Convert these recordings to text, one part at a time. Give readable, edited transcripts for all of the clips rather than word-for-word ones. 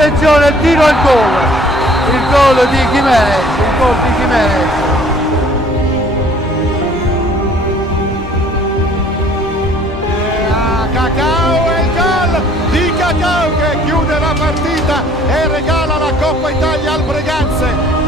attenzione, il tiro e il gol di Jimenez. Cacao e il gol di Cacao che chiude la partita e regala la Coppa Italia al Breganze.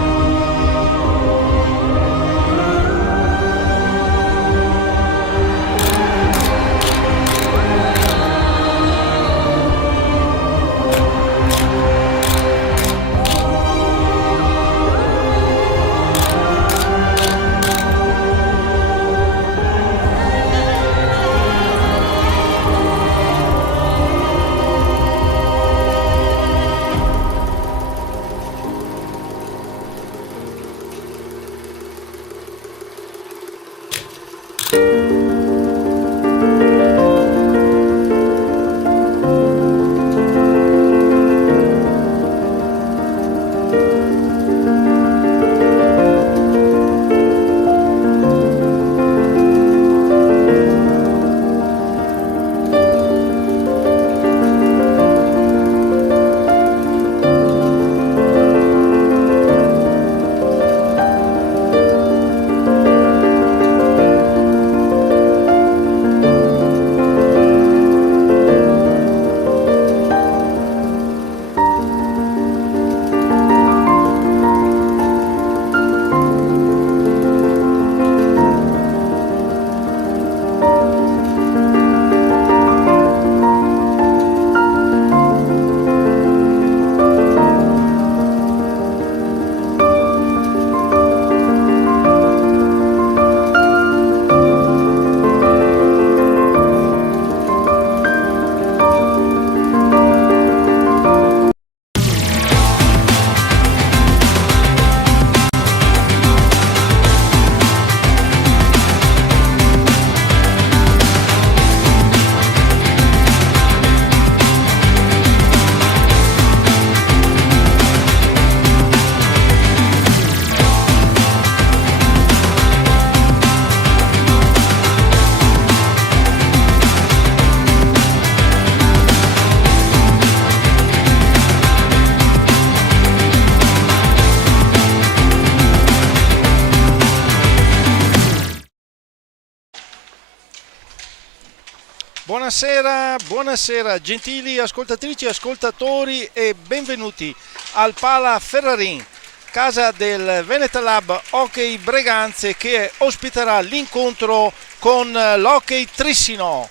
Buonasera gentili ascoltatrici e ascoltatori e benvenuti al Pala Ferrarin, casa del Veneta Lab Hockey Breganze, che ospiterà l'incontro con l'Hockey Trissino.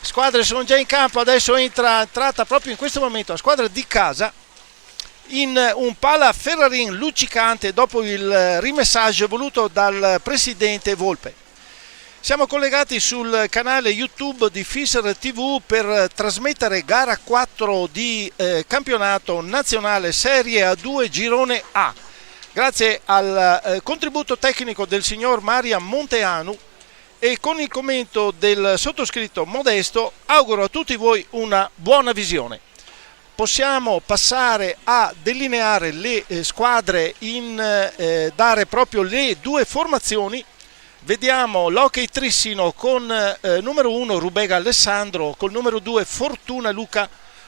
Squadre sono già in campo, adesso è entrata proprio in questo momento la squadra di casa in un Pala Ferrarin luccicante dopo il rimessaggio voluto dal presidente Volpe. Siamo collegati sul canale YouTube di Fischer TV per trasmettere gara 4 di campionato nazionale Serie A2 Girone A. Grazie al contributo tecnico del signor Maria Monteanu e con il commento del sottoscritto Modesto, auguro a tutti voi una buona visione. Possiamo passare a delineare le squadre, dare proprio le due formazioni. Vediamo l'Hockey Trissino con numero 1 Rubega Alessandro, col numero 2 Fortuna Luca,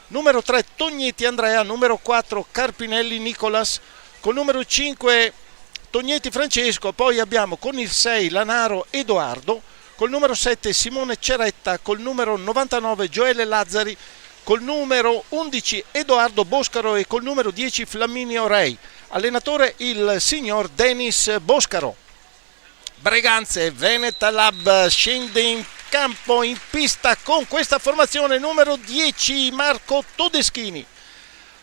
numero 3 Tognetti Andrea, numero 4 Carpinelli Nicolas, col numero 5 Tognetti Francesco, poi abbiamo con il 6 Lanaro Edoardo, col numero 7 Simone Ceretta, col numero 99 Gioele Lazzari, col numero 11 Edoardo Boscaro e col numero 10 Flaminio Rei. Allenatore il signor Denis Boscaro. Breganze Veneta Lab scende in campo, in pista con questa formazione: numero 10 Marco Todeschini,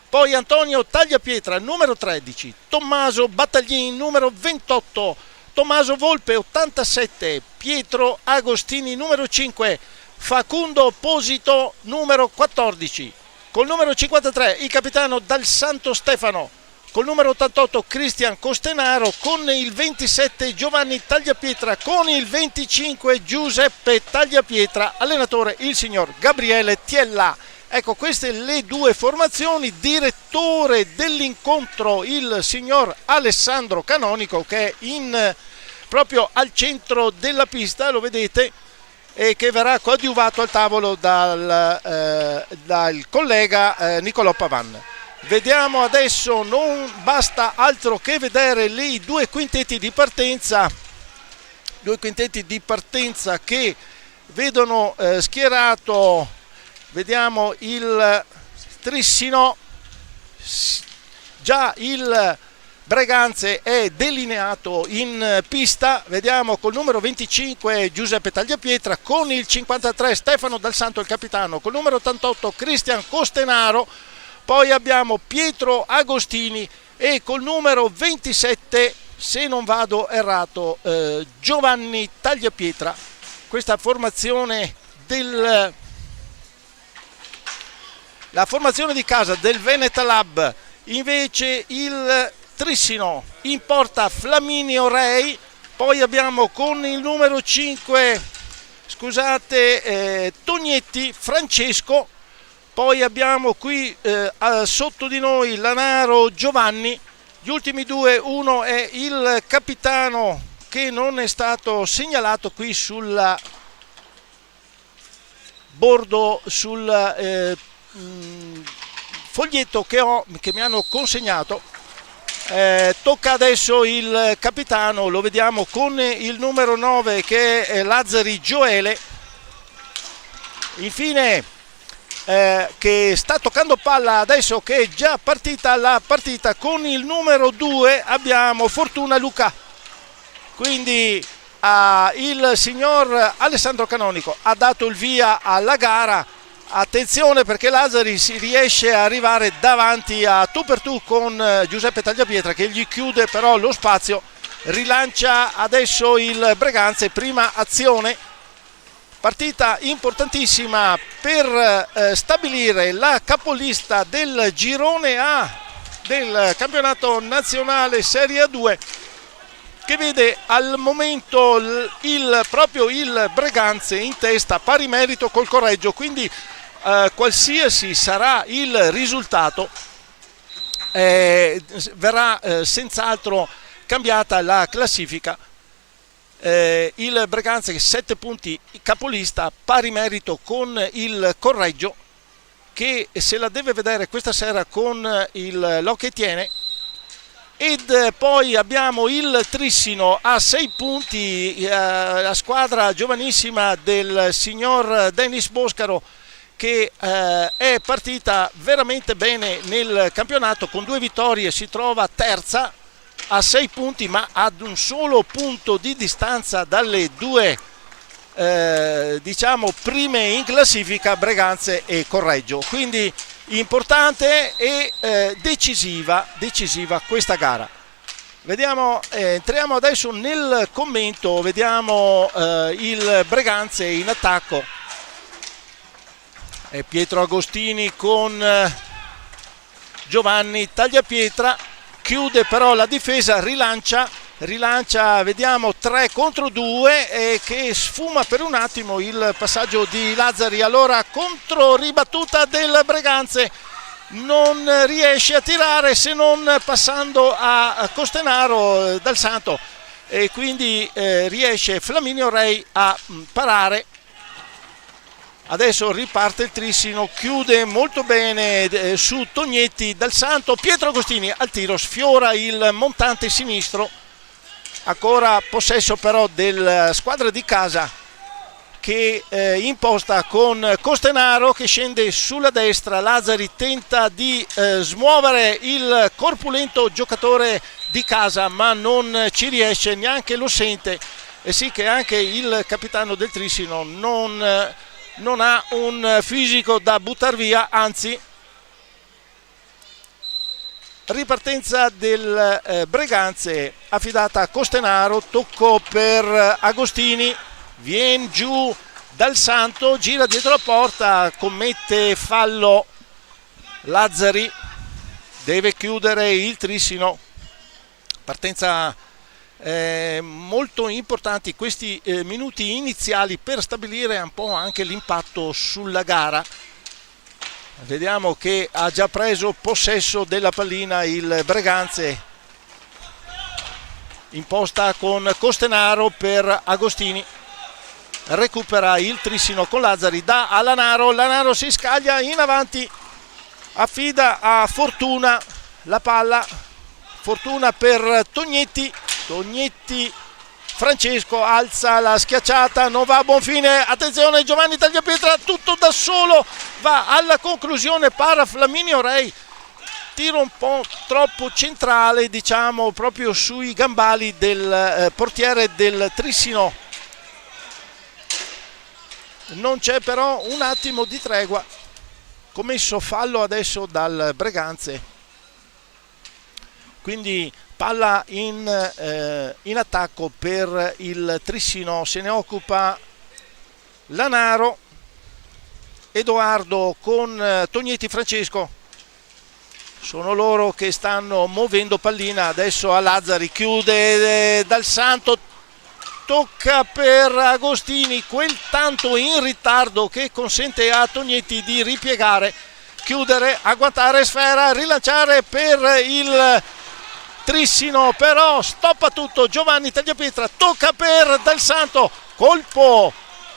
poi Antonio Tagliapietra numero 13, Tommaso Battaglin numero 28, Tommaso Volpe 87, Pietro Agostini numero 5, Facundo Posito numero 14, col numero 53 il capitano Dal Santo Stefano, col numero 88 Cristian Costenaro, con il 27 Giovanni Tagliapietra, con il 25 Giuseppe Tagliapietra, allenatore il signor Gabriele Tiella. Ecco, queste le due formazioni. Direttore dell'incontro il signor Alessandro Canonico, che è proprio al centro della pista, lo vedete, e che verrà coadiuvato al tavolo dal collega Nicolò Pavan. Vediamo adesso, non basta altro che vedere i due quintetti di partenza che vedono schierato, vediamo il Trissino, già il Breganze è delineato in pista, vediamo col numero 25 Giuseppe Tagliapietra, con il 53 Stefano Dal Santo il capitano, col numero 88 Cristian Costenaro, poi abbiamo Pietro Agostini e col numero 27, se non vado errato, Giovanni Tagliapietra. Questa formazione la formazione di casa del Veneta Lab. Invece il Trissino in porta Flaminio Rei, poi abbiamo con il numero 5 Tognetti Francesco, poi abbiamo qui sotto di noi Lanaro Giovanni. Gli ultimi due, uno è il capitano che non è stato segnalato qui sul bordo, sul foglietto che mi hanno consegnato. Tocca adesso il capitano, lo vediamo con il numero 9 che è Lazzari Gioele. Infine che sta toccando palla adesso, che è già partita la partita, con il numero 2 abbiamo Fortuna Luca. Quindi il signor Alessandro Canonico ha dato il via alla gara. Attenzione, perché Lazzari si riesce a arrivare davanti a tu per tu con Giuseppe Tagliapietra, che gli chiude però lo spazio. Rilancia adesso il Breganze, prima azione, partita importantissima per stabilire la capolista del girone A del campionato nazionale Serie 2, che vede al momento proprio il Breganze in testa, pari merito col Correggio. Quindi qualsiasi sarà il risultato verrà senz'altro cambiata la classifica. Il Breganze che 7 punti capolista, pari merito con il Correggio, che se la deve vedere questa sera con il Locche Tiene. Ed poi abbiamo il Trissino a 6 punti, la squadra giovanissima del signor Dennis Boscaro, che è partita veramente bene nel campionato, con 2 vittorie si trova terza a 6 punti, ma ad un solo punto di distanza dalle due diciamo prime in classifica, Breganze e Correggio. Quindi importante e decisiva questa gara. Vediamo, entriamo adesso nel commento, vediamo il Breganze in attacco. Pietro Agostini con Giovanni Tagliapietra, chiude però la difesa, rilancia, vediamo 3 contro 2 che sfuma per un attimo il passaggio di Lazzari. Allora contro ribattuta del Breganze, non riesce a tirare se non passando a Costenaro Dal Santo, e quindi riesce Flaminio Rei a parare. Adesso riparte il Trissino, chiude molto bene su Tognetti Dal Santo. Pietro Agostini al tiro sfiora il montante sinistro. Ancora possesso però della squadra di casa, che imposta con Costenaro che scende sulla destra. Lazzari tenta di smuovere il corpulento giocatore di casa, ma non ci riesce, neanche lo sente. E sì che anche il capitano del Trissino non ha un fisico da buttar via, anzi. Ripartenza del Breganze affidata a Costenaro, tocco per Agostini, viene giù Dal Santo, gira dietro la porta, commette fallo Lazzari, deve chiudere il Trissino. Partenza molto importanti questi minuti iniziali per stabilire un po' anche l'impatto sulla gara. Vediamo che ha già preso possesso della pallina il Breganze, imposta con Costenaro per Agostini, recupera il Trissino con Lazzari, dà a Lanaro, si scaglia in avanti, affida a Fortuna la palla, Fortuna per Tognetti, Francesco alza la schiacciata, non va a buon fine, attenzione Giovanni Tagliapietra, tutto da solo, va alla conclusione, para Flaminio Rei, tiro un po' troppo centrale, diciamo proprio sui gambali del portiere del Trissino. Non c'è però un attimo di tregua, commesso fallo adesso dal Breganze, quindi palla in attacco per il Trissino, se ne occupa Lanaro, Edoardo con Tognetti Francesco, sono loro che stanno muovendo pallina, adesso a Lazzari, chiude Dal Santo, tocca per Agostini, quel tanto in ritardo che consente a Tognetti di ripiegare, chiudere, agguantare sfera, rilanciare per il Trissino, però stoppa tutto Giovanni Tagliapietra, tocca per Dal Santo, colpo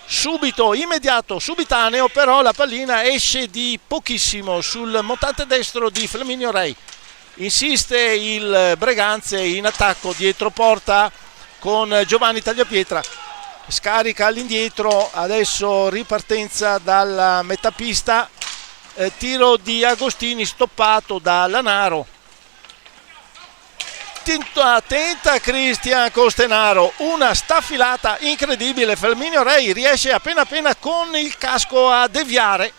subito, immediato, subitaneo, però la pallina esce di pochissimo sul montante destro di Flaminio Rei. Insiste il Breganze in attacco dietro porta con Giovanni Tagliapietra, scarica all'indietro, adesso ripartenza dalla metà pista, tiro di Agostini stoppato da Lanaro. Tenta Cristian Costenaro, una staffilata incredibile, Flaminio Rei riesce appena con il casco a deviare,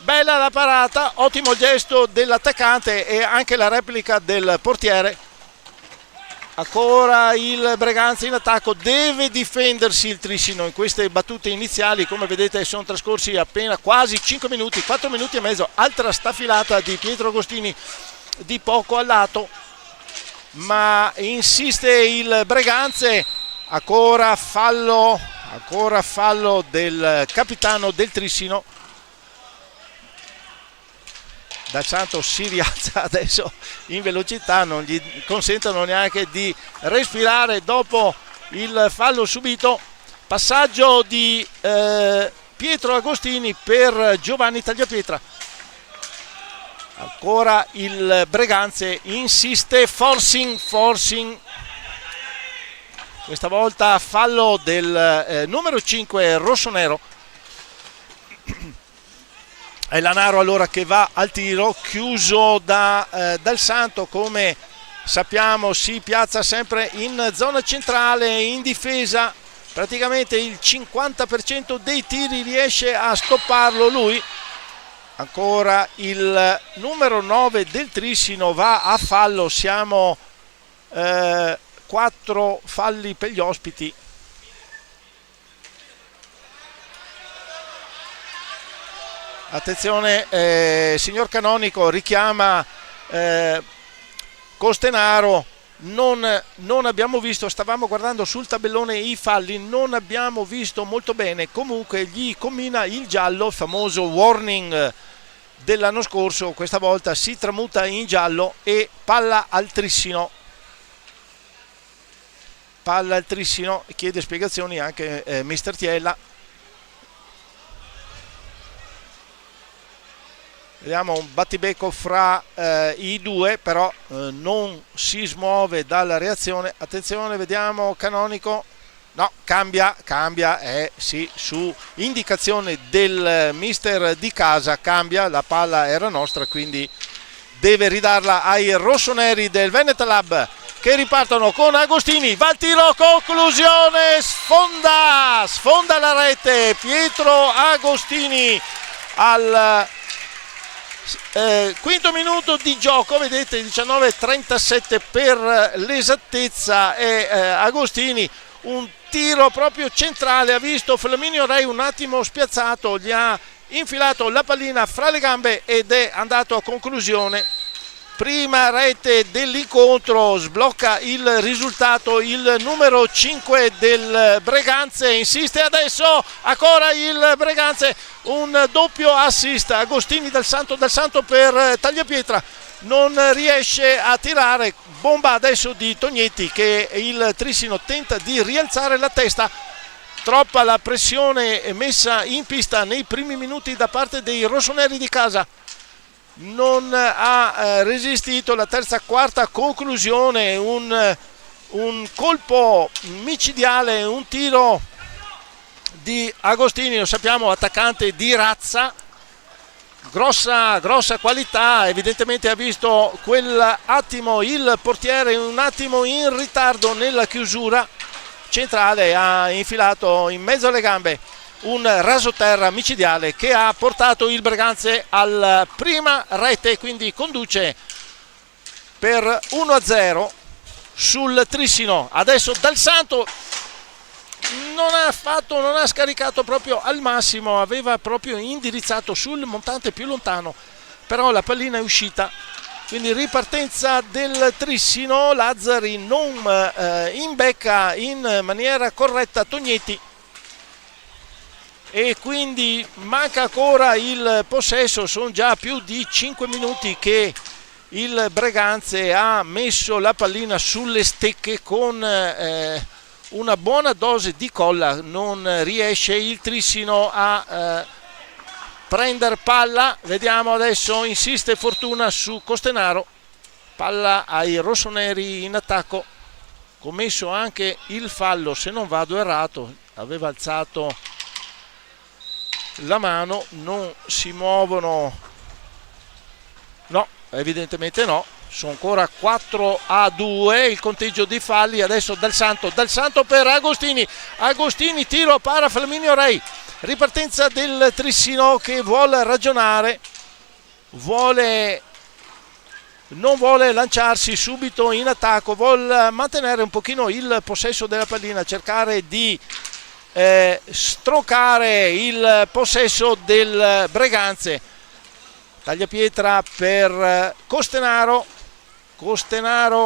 bella la parata, ottimo il gesto dell'attaccante e anche la replica del portiere. Ancora il Breganze in attacco, deve difendersi il Trissino in queste battute iniziali, come vedete sono trascorsi appena quasi 5 minuti, 4 minuti e mezzo, altra staffilata di Pietro Agostini di poco al lato, ma insiste il Breganze, ancora fallo del capitano del Trissino. Dal Santo si rialza adesso in velocità, non gli consentono neanche di respirare dopo il fallo subito. Passaggio di Pietro Agostini per Giovanni Tagliapietra. Ancora il Breganze insiste, forcing. Questa volta fallo del numero 5 rossonero. È Lanaro allora che va al tiro, chiuso Dal Santo, come sappiamo si piazza sempre in zona centrale, in difesa, praticamente il 50% dei tiri riesce a stopparlo lui. Ancora il numero 9 del Trissino va a fallo, siamo 4 falli per gli ospiti. Attenzione, signor Canonico richiama Costenaro, non abbiamo visto, stavamo guardando sul tabellone i falli, non abbiamo visto molto bene, comunque gli combina il giallo, il famoso warning dell'anno scorso, questa volta si tramuta in giallo e palla al Trissino. Palla al Trissino, chiede spiegazioni anche mister Tiella. Vediamo un battibecco fra i due, però non si smuove dalla reazione. Attenzione, vediamo Canonico. No, cambia, sì, su indicazione del mister di casa, cambia, la palla era nostra, quindi deve ridarla ai rossoneri del Veneta Lab che ripartono con Agostini, va al tiro, conclusione, sfonda la rete, Pietro Agostini al quinto minuto di gioco, vedete 19:37 per l'esattezza, e Agostini un tiro proprio centrale, ha visto Flaminio Rei un attimo spiazzato, gli ha infilato la pallina fra le gambe ed è andato a conclusione. Prima rete dell'incontro, sblocca il risultato il numero 5 del Breganze, insiste adesso ancora il Breganze, un doppio assist, Agostini Dal Santo per Tagliapietra, non riesce a tirare, bomba adesso di Tognetti che il Trissino tenta di rialzare la testa, troppa la pressione messa in pista nei primi minuti da parte dei rossoneri di casa. non ha resistito. La terza quarta conclusione, un colpo micidiale, un tiro di Agostini, lo sappiamo, attaccante di razza, grossa qualità. Evidentemente ha visto quell'attimo il portiere un attimo in ritardo nella chiusura centrale, ha infilato in mezzo alle gambe un rasoterra micidiale che ha portato il Breganze alla prima rete, quindi conduce per 1-0 sul Trissino. Adesso Dal Santo non ha scaricato proprio al massimo, aveva proprio indirizzato sul montante più lontano, però la pallina è uscita, quindi ripartenza del Trissino. Lazzari non imbecca in maniera corretta Tognetti e quindi manca ancora il possesso. Sono già più di 5 minuti che il Breganze ha messo la pallina sulle stecche con una buona dose di colla. Non riesce il Trissino a prendere palla. Vediamo adesso, insiste Fortuna su Costenaro, palla ai rossoneri in attacco, commesso anche il fallo, se non vado errato, aveva alzato la mano. Non si muovono, no, evidentemente no. Sono ancora 4-2 il conteggio di falli. Adesso Dal Santo per Agostini, tiro para Flaminio Rei. Ripartenza del Trissino che vuole ragionare, non vuole lanciarsi subito in attacco, vuole mantenere un pochino il possesso della pallina, cercare di stroncare il possesso del Breganze. Tagliapietra per Costenaro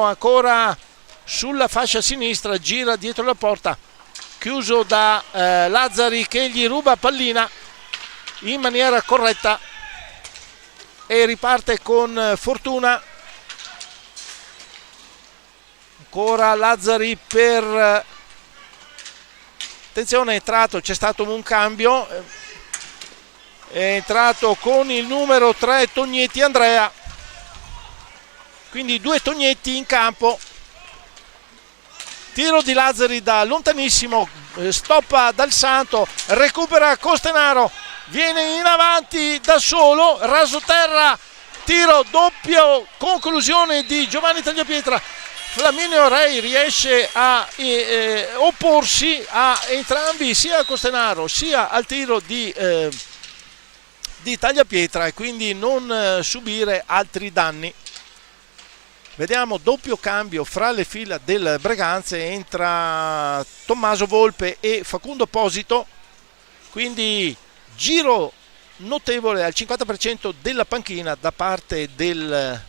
ancora sulla fascia sinistra, gira dietro la porta, chiuso da Lazzari che gli ruba pallina in maniera corretta e riparte con Fortuna. Ancora Lazzari per, attenzione, è entrato, c'è stato un cambio, è entrato con il numero 3 Tognetti Andrea, quindi 2 Tognetti in campo. Tiro di Lazzari da lontanissimo, stoppa Dal Santo, recupera Costenaro, viene in avanti da solo, rasoterra, tiro doppio, conclusione di Giovanni Tagliapietra. Flaminio Rei riesce a opporsi a entrambi, sia a Costenaro sia al tiro di Tagliapietra, e quindi non subire altri danni. Vediamo doppio cambio fra le fila del Breganze, entra Tommaso Volpe e Facundo Posito, quindi giro notevole al 50% della panchina da parte del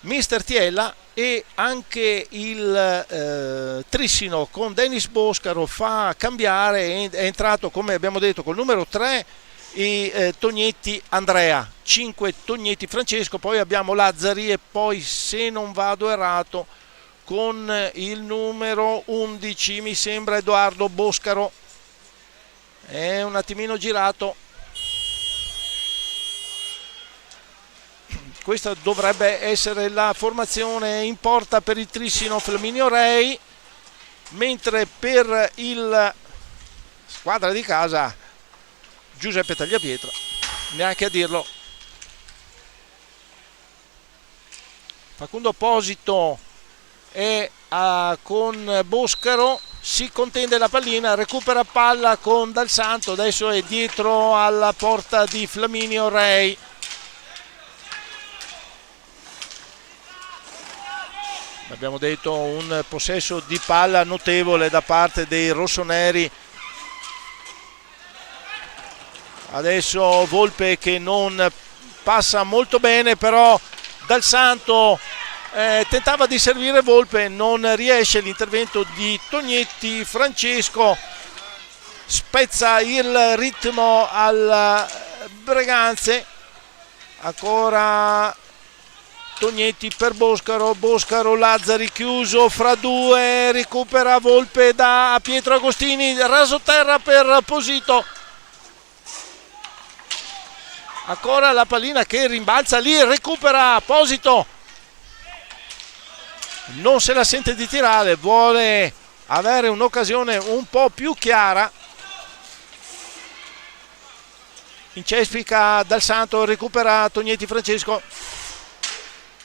mister Tiella, e anche il Trissino con Dennis Boscaro fa cambiare, è entrato come abbiamo detto col numero 3 e Tognetti Andrea, 5 Tognetti Francesco, poi abbiamo Lazzari e poi, se non vado errato, con il numero 11 mi sembra Edoardo Boscaro. È un attimino girato. Questa dovrebbe essere la formazione in porta per il Trissino, Flaminio Rei, mentre per il squadra di casa Giuseppe Tagliapietra, neanche a dirlo. Facundo Posito è con Boscaro, si contende la pallina, recupera palla con Dal Santo, adesso è dietro alla porta di Flaminio Rei. Abbiamo detto un possesso di palla notevole da parte dei rossoneri. Adesso Volpe che non passa molto bene, però Dal Santo tentava di servire Volpe, non riesce. L'intervento di Tognetti Francesco spezza il ritmo al Breganze. Ancora Tognetti per Boscaro, Lazzari chiuso fra due, recupera Volpe da Pietro Agostini, rasoterra per Posito. Ancora la pallina che rimbalza lì, recupera Posito, non se la sente di tirare, vuole avere un'occasione un po' più chiara. Incespica Dal Santo, recupera Tognetti Francesco,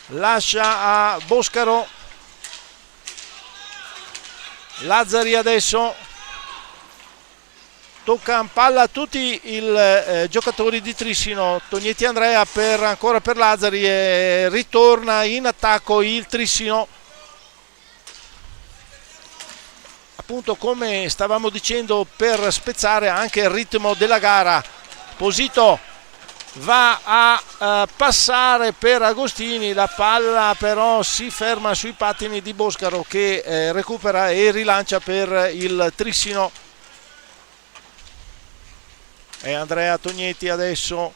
lascia a Boscaro. Lazzari adesso tocca in palla a tutti i giocatori di Trissino. Tognetti Andrea ancora per Lazzari e ritorna in attacco il Trissino. Appunto, come stavamo dicendo, per spezzare anche il ritmo della gara. Posito va a passare per Agostini, la palla però si ferma sui pattini di Boscaro che recupera e rilancia per il Trissino. E Andrea Tognetti adesso.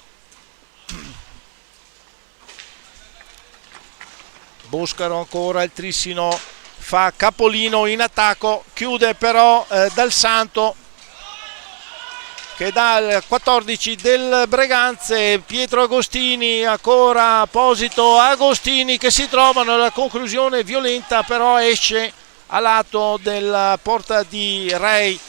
Boscaro ancora, il Trissino fa capolino in attacco, chiude però Dal Santo che dal 14 del Breganze. Pietro Agostini, ancora Posito, Agostini che si trovano alla conclusione violenta, però esce a lato della porta di Rei.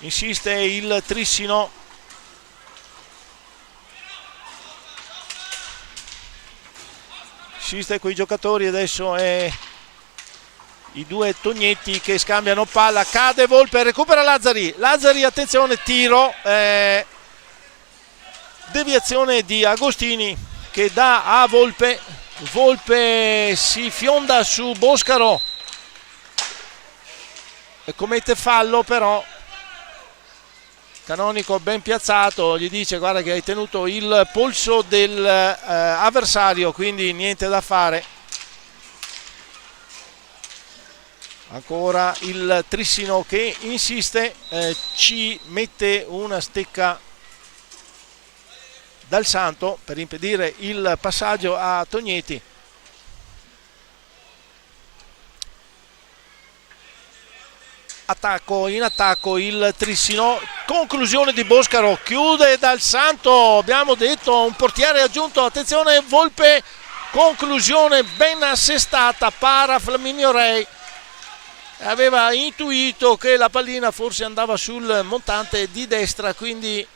Insiste il Trissino. Insiste con i giocatori, adesso è i due Tognetti che scambiano palla, cade Volpe, recupera Lazzari, attenzione, tiro, deviazione di Agostini che dà a Volpe, Volpe si fionda su Boscaro e commette fallo, però Canonico ben piazzato gli dice: guarda che hai tenuto il polso dell'avversario, quindi niente da fare. Ancora il Trissino che insiste, ci mette una stecca Dal Santo per impedire il passaggio a Tognetti. Attacco in attacco il Trissino, conclusione di Boscaro, chiude Dal Santo, abbiamo detto un portiere aggiunto, attenzione Volpe, conclusione ben assestata, para Flaminio Rei, aveva intuito che la pallina forse andava sul montante di destra, quindi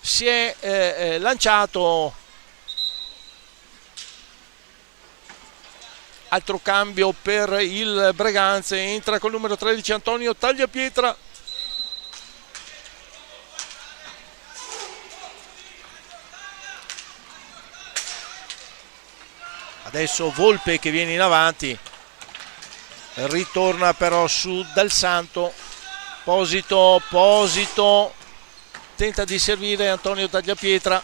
si è lanciato. Altro cambio per il Breganze, entra col numero 13 Antonio Tagliapietra. Adesso Volpe che viene in avanti, ritorna però su Dal Santo. Posito tenta di servire Antonio Tagliapietra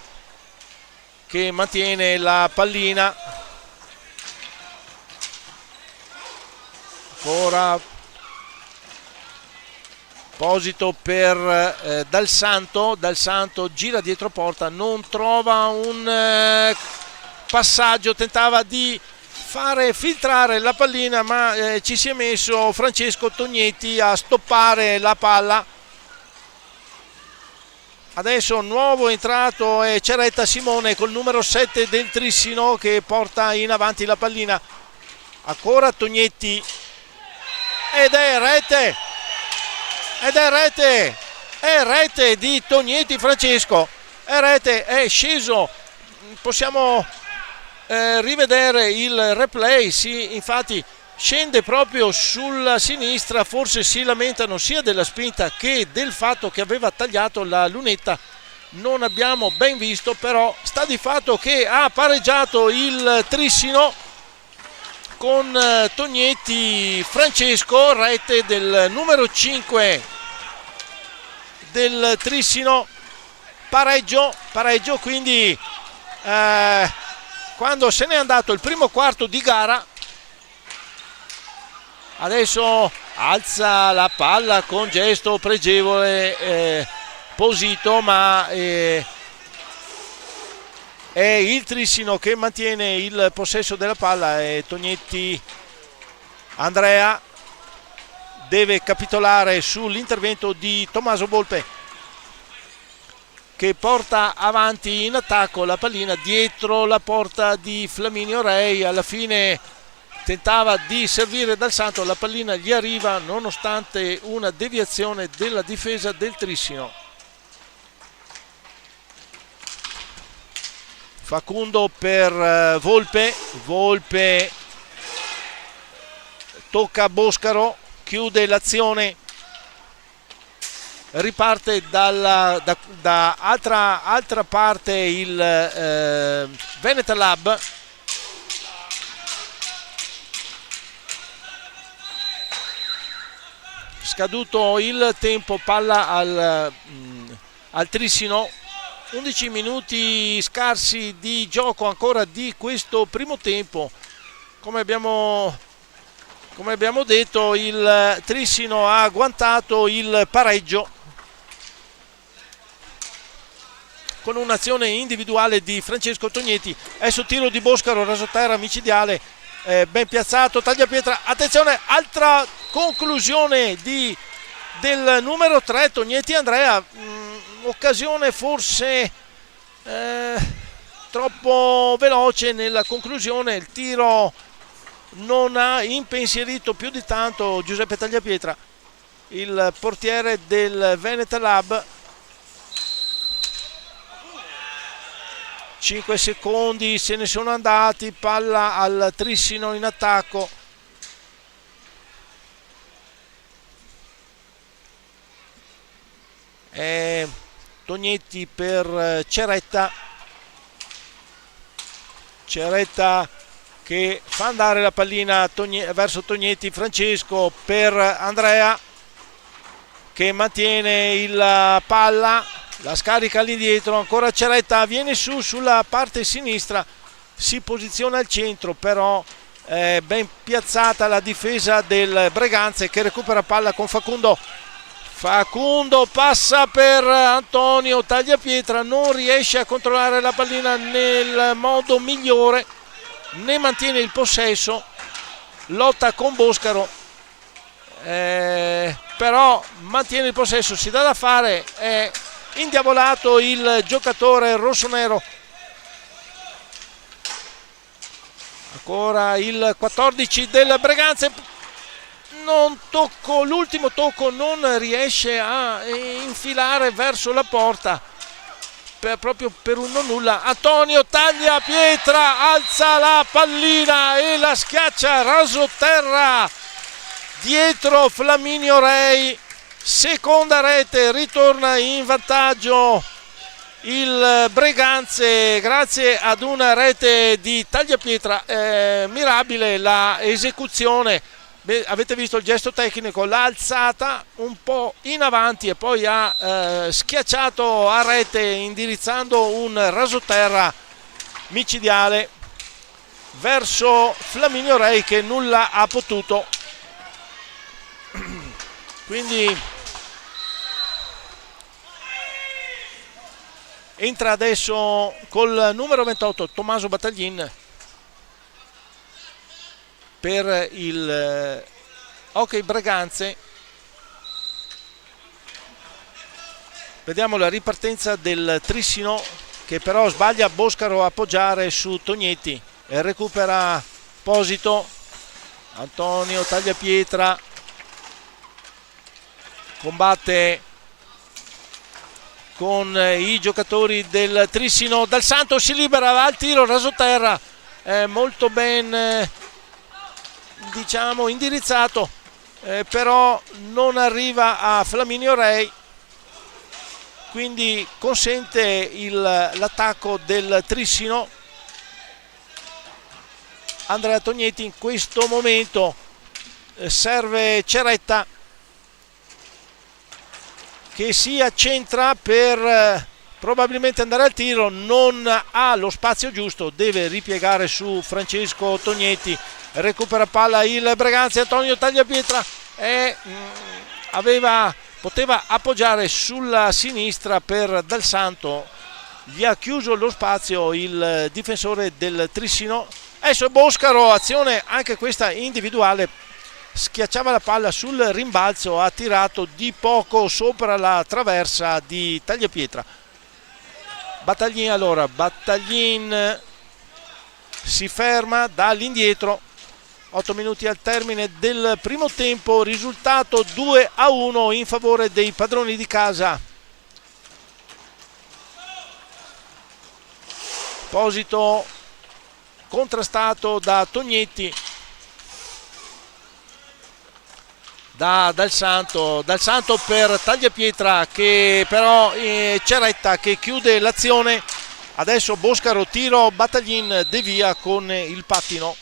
che mantiene la pallina. Ancora Posito per Dal Santo, gira dietro porta, non trova un passaggio, tentava di fare filtrare la pallina, ma ci si è messo Francesco Tognetti a stoppare la palla. Adesso nuovo entrato è Ceretta Simone col numero 7 del Trissino che porta in avanti la pallina. Ancora Tognetti ed è rete di Tognetti Francesco, è rete, è sceso, possiamo rivedere il replay, sì, infatti scende proprio sulla sinistra, forse si lamentano sia della spinta che del fatto che aveva tagliato la lunetta, non abbiamo ben visto, però sta di fatto che ha pareggiato il Trissino con Tognetti Francesco, rete del numero 5 del Trissino, pareggio, quindi quando se n'è andato il primo quarto di gara, adesso alza la palla con gesto pregevole Posito, ma è il Trissino che mantiene il possesso della palla e Tognetti Andrea deve capitolare sull'intervento di Tommaso Volpe, che porta avanti in attacco la pallina dietro la porta di Flaminio Rei. Alla fine tentava di servire Dal Santo, la pallina gli arriva nonostante una deviazione della difesa del Trissino. Facundo per Volpe, Volpe tocca Boscaro, chiude l'azione, riparte da altra parte il Veneta Lab. Scaduto il tempo, palla al Trissino. 11 minuti scarsi di gioco ancora di questo primo tempo. Come abbiamo detto, il Trissino ha agguantato il pareggio con un'azione individuale di Francesco Tognetti. Adesso tiro di Boscaro, rasoterra micidiale, ben piazzato, tagliapietra, attenzione, altra conclusione del numero 3 Tognetti Andrea. Occasione forse troppo veloce nella conclusione, il tiro non ha impensierito più di tanto Giuseppe Tagliapietra, il portiere del Veneta Lab. 5 secondi se ne sono andati, palla al Trissino in attacco. Tognetti per Ceretta che fa andare la pallina verso Tognetti. Francesco per Andrea che mantiene il palla, la scarica all'indietro, ancora Ceretta, viene sulla parte sinistra, si posiziona al centro, però ben piazzata la difesa del Breganze che recupera palla con Facundo. Facundo passa per Antonio Tagliapietra, non riesce a controllare la pallina nel modo migliore, ne mantiene il possesso, lotta con Boscaro, però mantiene il possesso, si dà da fare, è indiavolato il giocatore rossonero. Ancora il 14 del Breganze, l'ultimo tocco non riesce a infilare verso la porta, proprio per un non nulla. Antonio Tagliapietra alza la pallina e la schiaccia rasoterra dietro Flaminio Rei, seconda rete, ritorna in vantaggio il Breganze grazie ad una rete di Tagliapietra. Mirabile la esecuzione. Beh, avete visto il gesto tecnico, l'ha alzata un po' in avanti e poi ha schiacciato a rete indirizzando un rasoterra micidiale verso Flaminio Rei che nulla ha potuto. Quindi entra adesso col numero 28 Tommaso Battaglin per il Hockey Breganze. Vediamo la ripartenza del Trissino che però sbaglia Boscaro a appoggiare su Tognetti e recupera Posito. Antonio Tagliapietra combatte con i giocatori del Trissino. Dal Santo si libera, va al tiro, rasoterra, molto ben indirizzato, però non arriva a Flaminio Rei, quindi consente l'attacco del Trissino. Andrea Tognetti in questo momento serve Ceretta che si accentra per probabilmente andare al tiro, non ha lo spazio giusto, deve ripiegare su Francesco Tognetti. Recupera palla il Breganze, Antonio Tagliapietra poteva appoggiare sulla sinistra per Dal Santo, gli ha chiuso lo spazio il difensore del Trissino. Adesso Boscaro, azione anche questa individuale, schiacciava la palla sul rimbalzo, ha tirato di poco sopra la traversa di Tagliapietra. Battaglin, allora Battaglin si ferma dall'indietro. 8 minuti al termine del primo tempo, risultato 2-1 in favore dei padroni di casa. Posito contrastato da Tognetti, dal Santo per Tagliapietra, che però Ceretta che chiude l'azione. Adesso Boscaro, tiro, Battaglin devia con il pattino,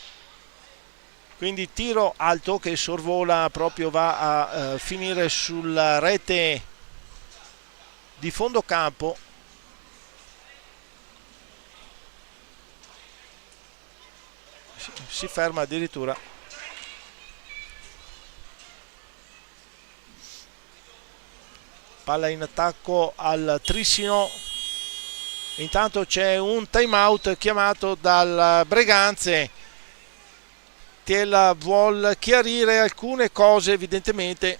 quindi tiro alto che sorvola, proprio va a finire sulla rete di fondo campo. Si ferma addirittura. Palla in attacco al Trissino. Intanto c'è un time out chiamato dal Breganze. Tiella vuol chiarire alcune cose evidentemente.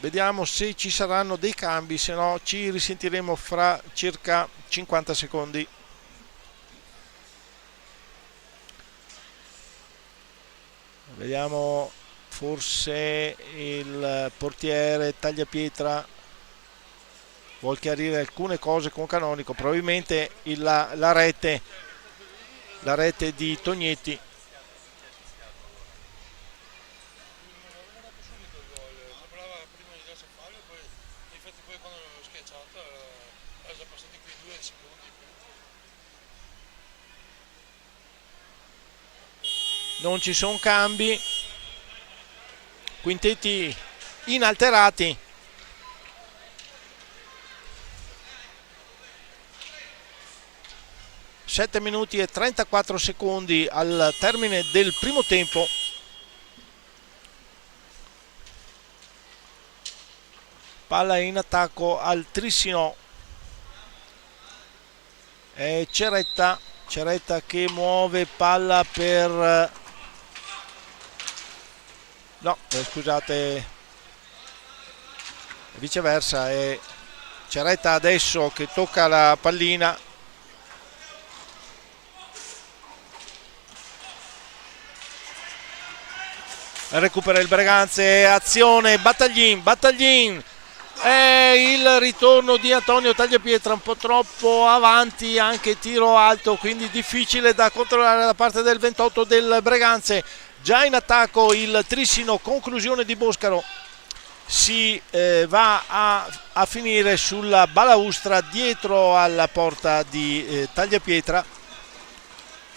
Vediamo se ci saranno dei cambi, se no ci risentiremo fra circa 50 secondi. Vediamo, forse il portiere Tagliapietra vuol chiarire alcune cose con Canonico, probabilmente la rete di Tognetti. Non ci sono cambi, quintetti inalterati. Sette minuti e 34 secondi al termine del primo tempo. Palla in attacco al Trissino. È Ceretta che muove palla per... No, scusate, viceversa, è Ceretta adesso che tocca la pallina. Recupera il Breganze, azione, Battaglin, è il ritorno di Antonio Tagliapietra, un po' troppo avanti, anche tiro alto, quindi difficile da controllare da parte del 28 del Breganze. Già in attacco il Trissino, conclusione di Boscaro, si va a finire sulla balaustra dietro alla porta di Tagliapietra.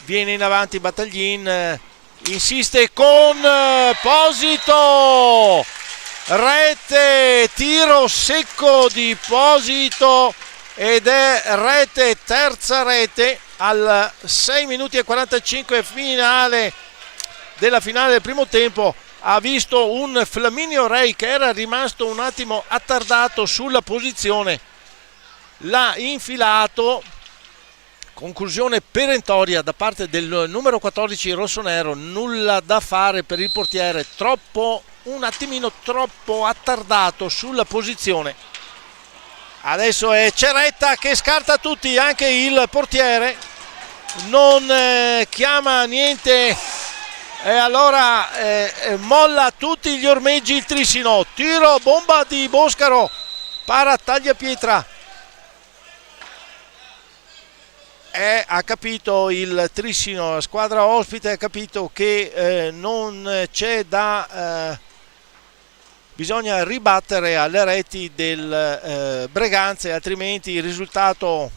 Viene in avanti Battaglin, insiste con Posito, rete, tiro secco di Posito ed è rete, terza rete al 6 minuti e 45 della finale del primo tempo. Ha visto un Flaminio Rei che era rimasto un attimo attardato sulla posizione, l'ha infilato. Conclusione perentoria da parte del numero 14 rossonero, nulla da fare per il portiere, un attimino troppo attardato sulla posizione. Adesso è Ceretta che scarta tutti, anche il portiere non chiama niente e allora molla tutti gli ormeggi il Trissino. Tiro bomba di Boscaro, para Tagliapietra. Ha capito il Trissino, la squadra ospite ha capito che non c'è bisogna ribattere alle reti del Breganze, altrimenti il risultato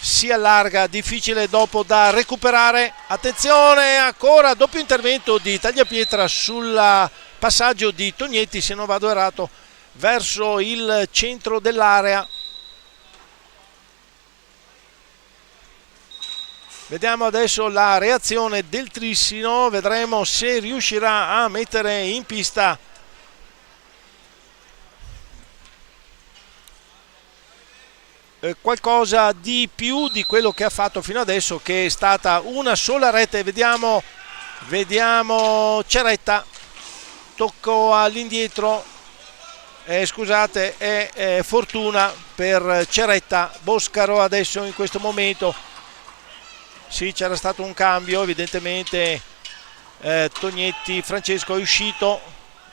si allarga, difficile dopo da recuperare. Attenzione, ancora doppio intervento di Tagliapietra sul passaggio di Tognetti, se non vado errato, verso il centro dell'area. Vediamo adesso la reazione del Trissino, vedremo se riuscirà a mettere in pista qualcosa di più di quello che ha fatto fino adesso, che è stata una sola rete. Vediamo Ceretta, tocco all'indietro, scusate, è fortuna per Ceretta. Boscaro adesso in questo momento, sì, c'era stato un cambio evidentemente. Tognetti, Francesco è uscito,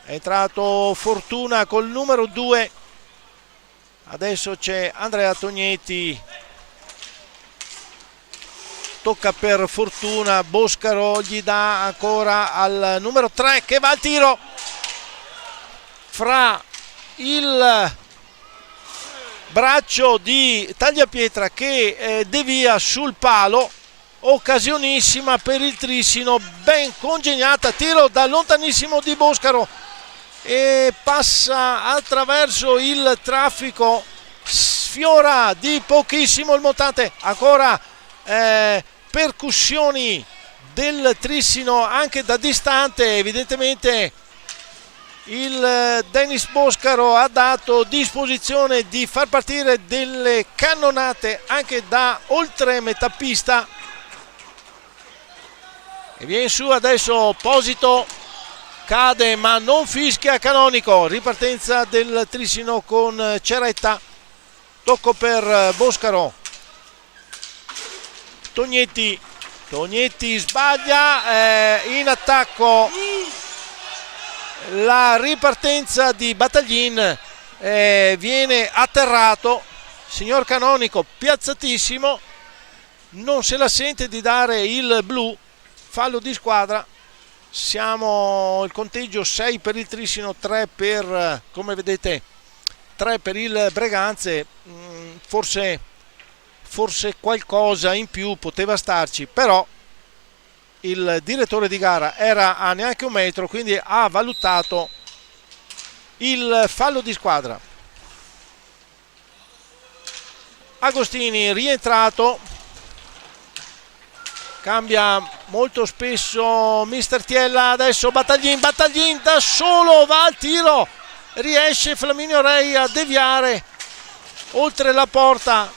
è entrato Fortuna col numero 2, adesso c'è Andrea Tognetti, tocca per Fortuna, Boscaro gli dà ancora al numero 3 che va al tiro fra il braccio di Tagliapietra che devia sul palo. Occasionissima per il Trissino, ben congegnata, tiro da lontanissimo di Boscaro e passa attraverso il traffico, sfiora di pochissimo il montante. Ancora percussioni del Trissino anche da distante, evidentemente il Dennis Boscaro ha dato disposizione di far partire delle cannonate anche da oltre metà pista. E viene su adesso Posito, cade ma non fischia Canonico. Ripartenza del Trissino con Ceretta, tocco per Boscaro, Tognetti sbaglia, in attacco la ripartenza di Battaglin, viene atterrato, signor Canonico piazzatissimo, non se la sente di dare il blu. Fallo di squadra, siamo il conteggio 6 per il Trissino, 3 per, come vedete, 3 per il Breganze. Forse qualcosa in più poteva starci, però il direttore di gara era a neanche un metro, quindi ha valutato il fallo di squadra. Agostini rientrato, cambia molto spesso mister Tiella. Adesso Battaglin da solo va al tiro, riesce Flaminio Rei a deviare oltre la porta.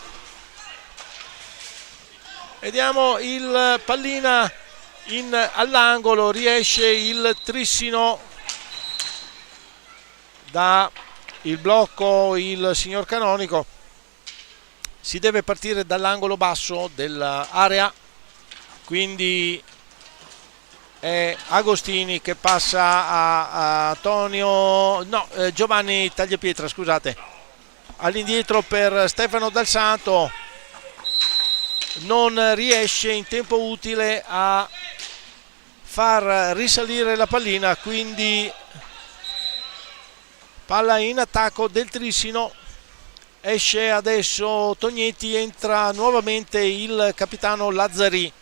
Vediamo il pallina all'angolo, riesce il Trissino, da il blocco il signor Canonico, si deve partire dall'angolo basso dell'area. Quindi è Agostini che passa a Giovanni Tagliapietra, scusate, all'indietro per Stefano Dal Santo, non riesce in tempo utile a far risalire la pallina, quindi palla in attacco del Trissino. Esce adesso Tognetti, entra nuovamente il capitano Lazzari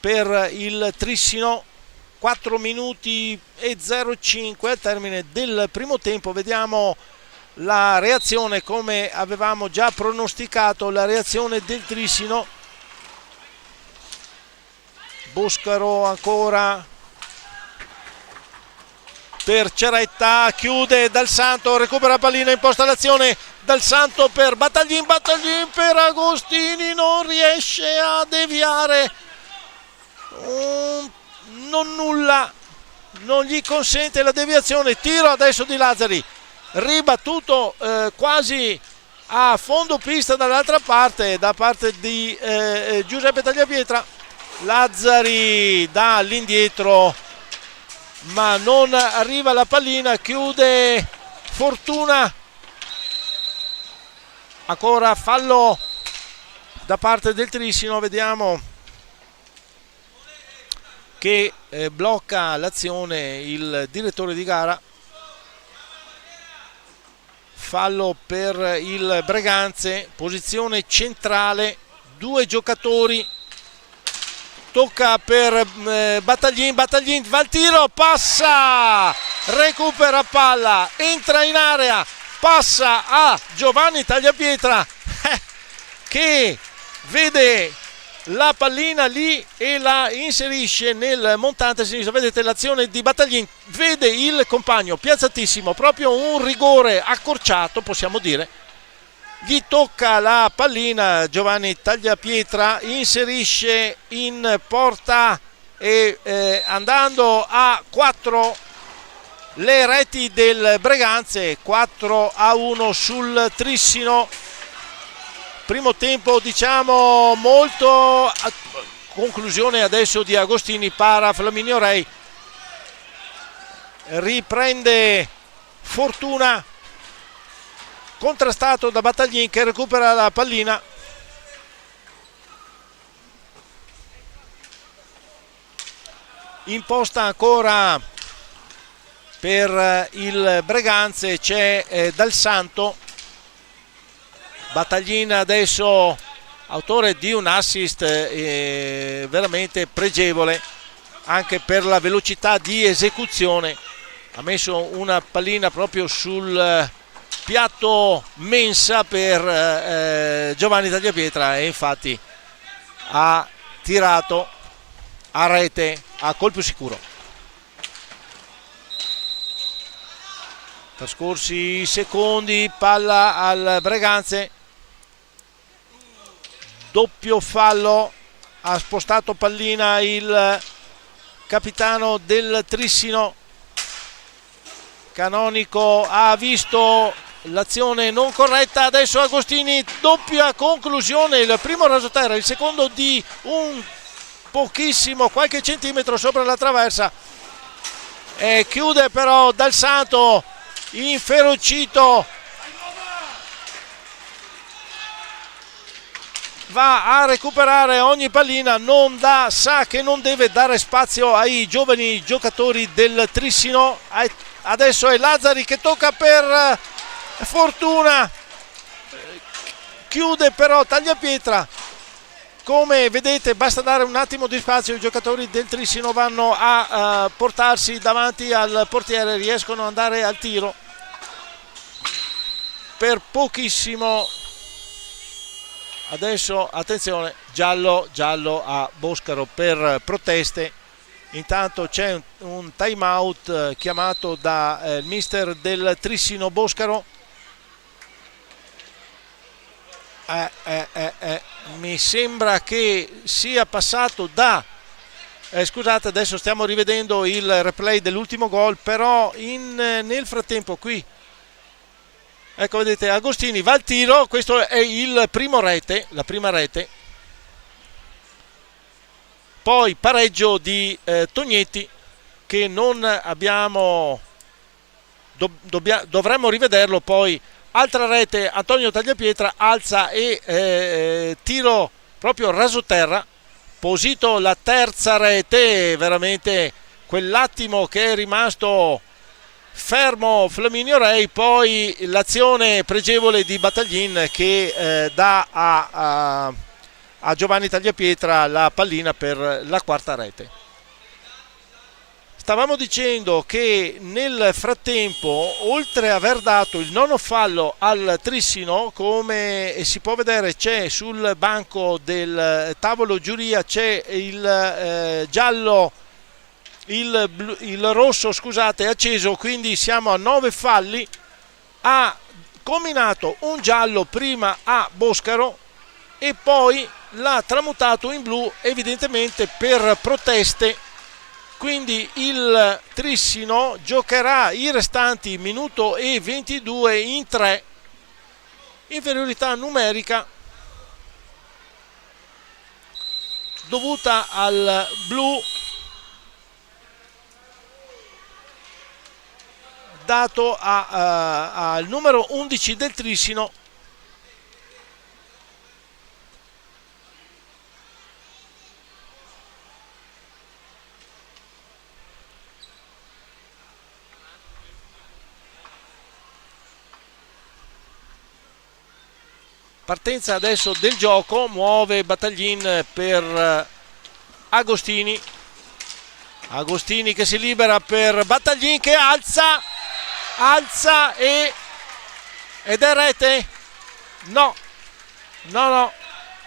per il Trissino. 4 minuti e 05 al termine del primo tempo. Vediamo la reazione, come avevamo già pronosticato, la reazione del Trissino. Boscaro ancora per Ceretta, chiude Dal Santo, recupera la pallina, imposta l'azione Dal Santo per Battaglin per Agostini, non riesce a deviare, non gli consente la deviazione. Tiro adesso di Lazzari, ribattuto quasi a fondo pista dall'altra parte, da parte di Giuseppe Tagliapietra. Lazzari dà all'indietro ma non arriva la pallina, chiude Fortuna. Ancora fallo da parte del Trissino, vediamo che blocca l'azione il direttore di gara. Fallo per il Breganze, posizione centrale, 2 giocatori. Tocca per Battaglin va al tiro, passa, recupera palla, entra in area, passa a Giovanni Tagliapietra che vede la pallina lì e la inserisce nel montante sinistro. Vedete l'azione di Battaglin, vede il compagno piazzatissimo, proprio un rigore accorciato, possiamo dire. Gli tocca la pallina, Giovanni Tagliapietra inserisce in porta e andando a 4 le reti del Breganze. 4-1 sul Trissino. Primo tempo diciamo molto, conclusione adesso di Agostini para Flaminio Rei, riprende Fortuna, contrastato da Battaglin che recupera la pallina. Imposta ancora per il Breganze, c'è Dal Santo. Battaglin adesso autore di un assist veramente pregevole anche per la velocità di esecuzione, ha messo una pallina proprio sul piatto mensa per Giovanni Tagliapietra e infatti ha tirato a rete a colpo sicuro. Trascorsi i secondi, palla al Breganze, doppio fallo, ha spostato pallina il capitano del Trissino. Canonico ha visto l'azione non corretta, adesso Agostini, doppia conclusione, il primo rasoterra, il secondo di un pochissimo, qualche centimetro sopra la traversa, e chiude però Dal Santo inferocito, va a recuperare ogni pallina, sa che non deve dare spazio ai giovani giocatori del Trissino. Adesso è Lazzari che tocca per Fortuna, chiude però Tagliapietra. Come vedete basta dare un attimo di spazio, i giocatori del Trissino vanno a portarsi davanti al portiere, riescono ad andare al tiro per pochissimo. Adesso attenzione, giallo a Boscaro per proteste. Intanto c'è un time out chiamato da mister del Trissino Boscaro. Mi sembra che sia passato da scusate, adesso stiamo rivedendo il replay dell'ultimo gol, però nel frattempo qui ecco, vedete, Agostini va al tiro, questo è il primo rete, la prima rete. Poi pareggio di Tognetti che non abbiamo, dovremmo rivederlo. Poi altra rete, Antonio Tagliapietra alza e tiro proprio rasoterra. Posito la terza rete, veramente quell'attimo che è rimasto fermo Flaminio Rei, poi l'azione pregevole di Battaglin che dà a Giovanni Tagliapietra la pallina per la quarta rete. Stavamo dicendo che nel frattempo, oltre a aver dato il nono fallo al Trissino, come si può vedere c'è sul banco del tavolo giuria, c'è il giallo, il rosso scusate, acceso, quindi siamo a 9 falli. Ha combinato un giallo prima a Boscaro e poi l'ha tramutato in blu evidentemente per proteste, quindi il Trissino giocherà i restanti minuto e 22 in 3, inferiorità numerica dovuta al blu dato al numero 11 del Trissino. Partenza adesso del gioco, muove Battaglin per Agostini. Agostini che si libera per Battaglin che alza ed è rete? No,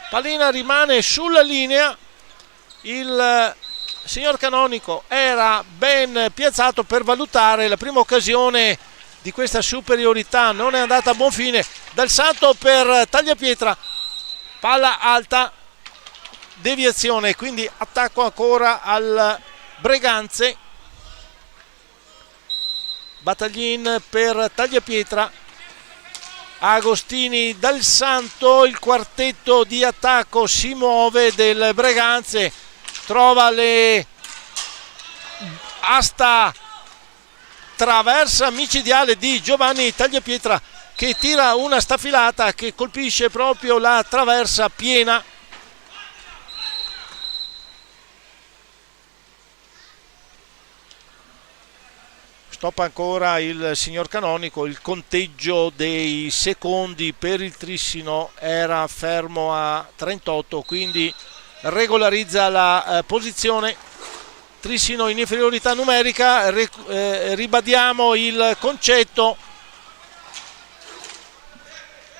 pallina rimane sulla linea. Il signor Canonico era ben piazzato per valutare la prima occasione di questa superiorità, non è andata a buon fine. Dal Santo per Tagliapietra, palla alta, deviazione, quindi attacco ancora al Breganze. Battaglin per Tagliapietra, Agostini dal Santo, il quartetto di attacco si muove del Breganze, trova le asta traversa micidiale di Giovanni Tagliapietra che tira una staffilata che colpisce proprio la traversa piena. Stoppa ancora il signor Canonico, il conteggio dei secondi per il Trissino era fermo a 38, quindi regolarizza la posizione. Trissino in inferiorità numerica, ribadiamo il concetto.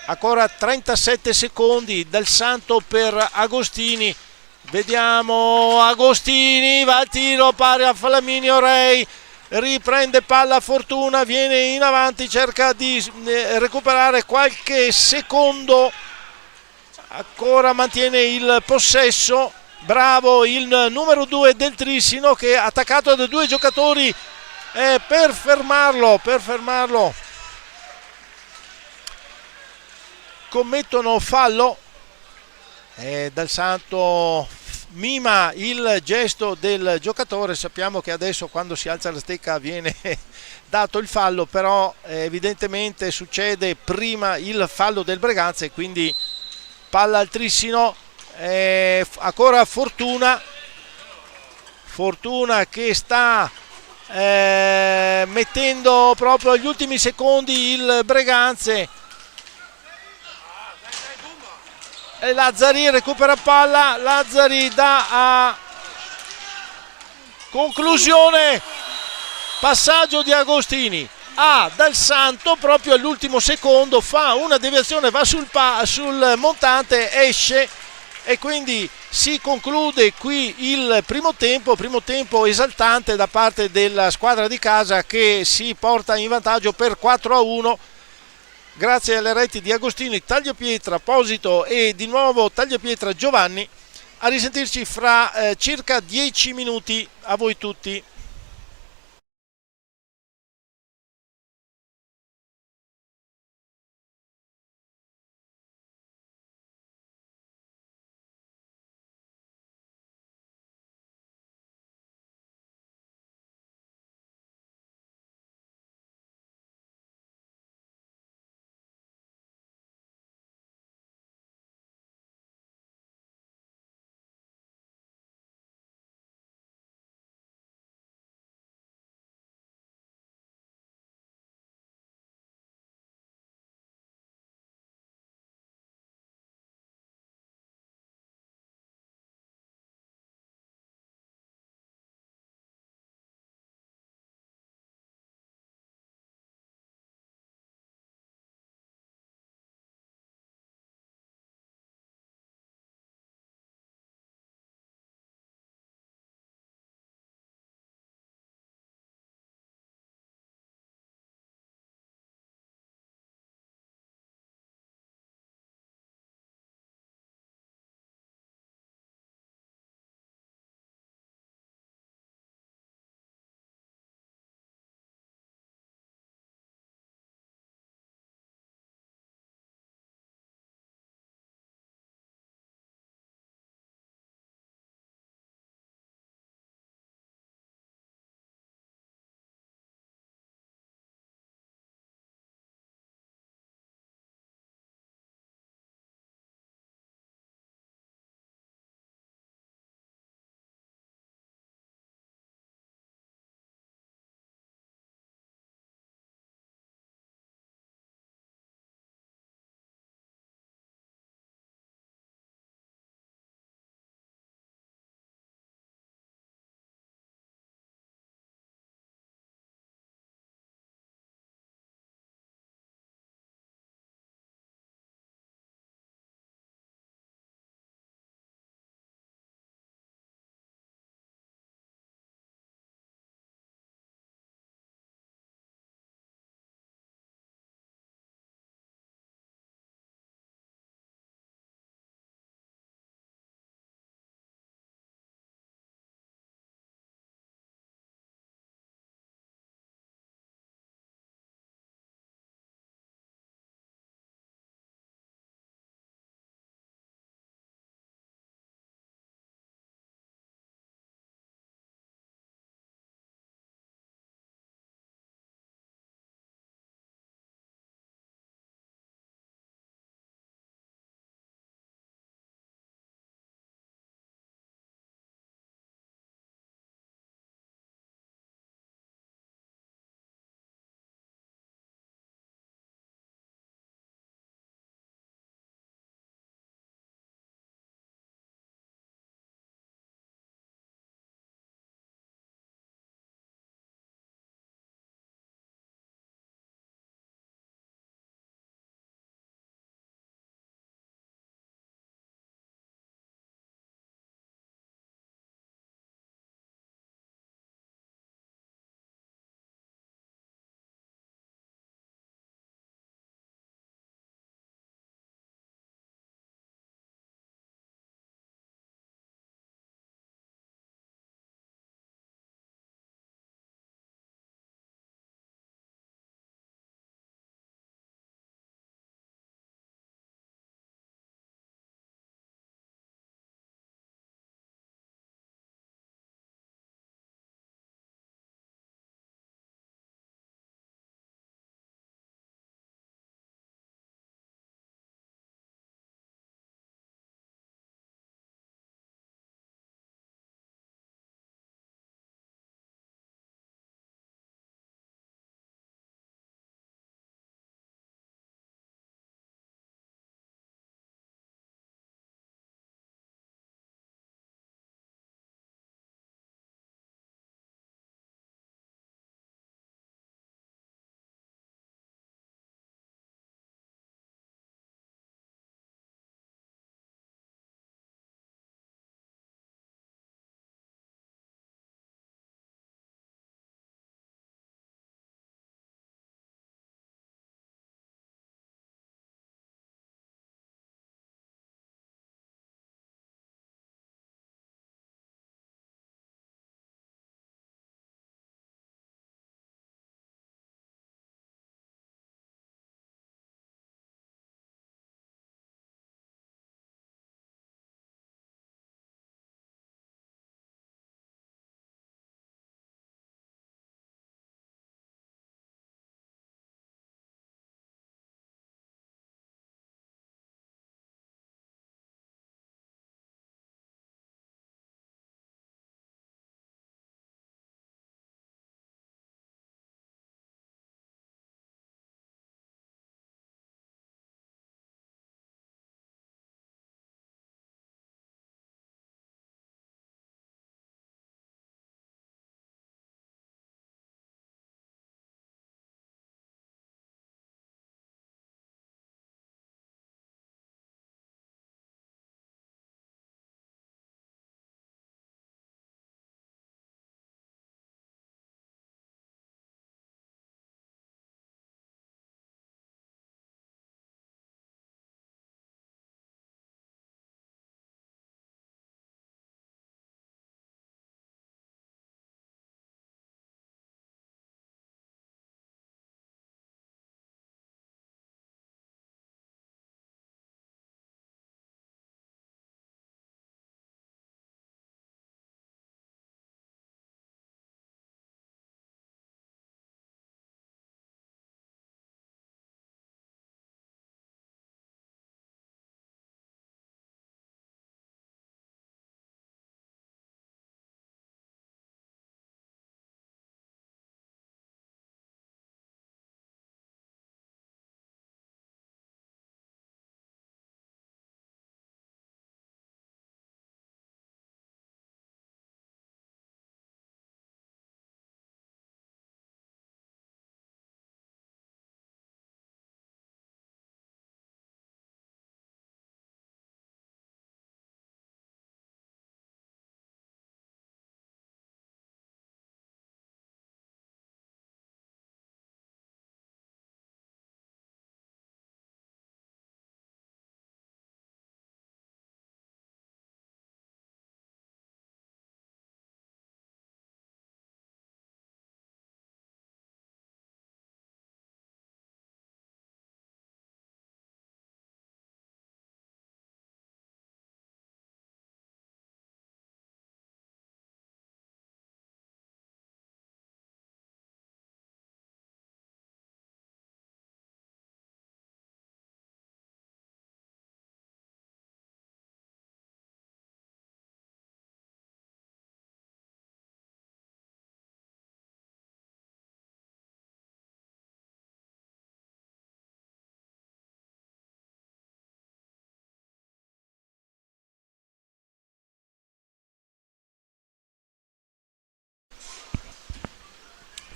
Ancora 37 secondi, Dal Santo per Agostini, vediamo Agostini, va al tiro, pari a Flaminio Rei, riprende palla Fortuna, viene in avanti, cerca di recuperare qualche secondo, ancora mantiene il possesso, bravo il numero 2 del Trissino che è attaccato da due giocatori per fermarlo, commettono fallo. Dal Santo mima il gesto del giocatore, sappiamo che adesso quando si alza la stecca viene dato il fallo, però evidentemente succede prima il fallo del Breganze e quindi palla al Trissino. Ancora Fortuna che sta mettendo proprio agli ultimi secondi il Breganze. Lazzari recupera palla, Lazzari dà a conclusione, passaggio di Agostini a Dal Santo proprio all'ultimo secondo, fa una deviazione, va sul montante, esce e quindi si conclude qui il primo tempo esaltante da parte della squadra di casa che si porta in vantaggio per 4-1. Grazie alle reti di Agostini, Tagliapietra, Posito e di nuovo Tagliapietra Giovanni. A risentirci fra circa 10 minuti. A voi tutti.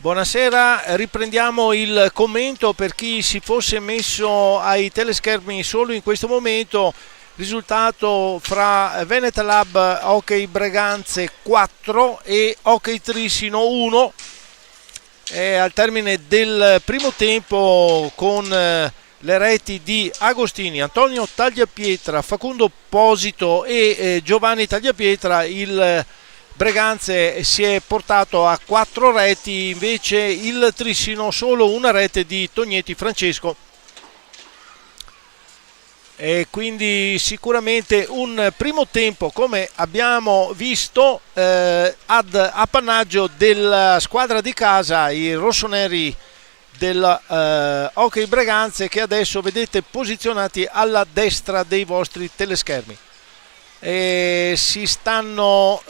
Buonasera, riprendiamo il commento per chi si fosse messo ai teleschermi solo in questo momento. Risultato fra Veneta Lab Hockey Breganze 4 e Hockey Trissino 1 al termine del primo tempo, con le reti di Agostini, Antonio Tagliapietra, Facundo Posito e Giovanni Tagliapietra. Il Breganze si è portato a 4 reti, invece il Trissino solo una rete di Tognetti Francesco. E quindi sicuramente un primo tempo, come abbiamo visto, ad appannaggio della squadra di casa, i rossoneri del Hockey Breganze, che adesso vedete posizionati alla destra dei vostri teleschermi. E si stanno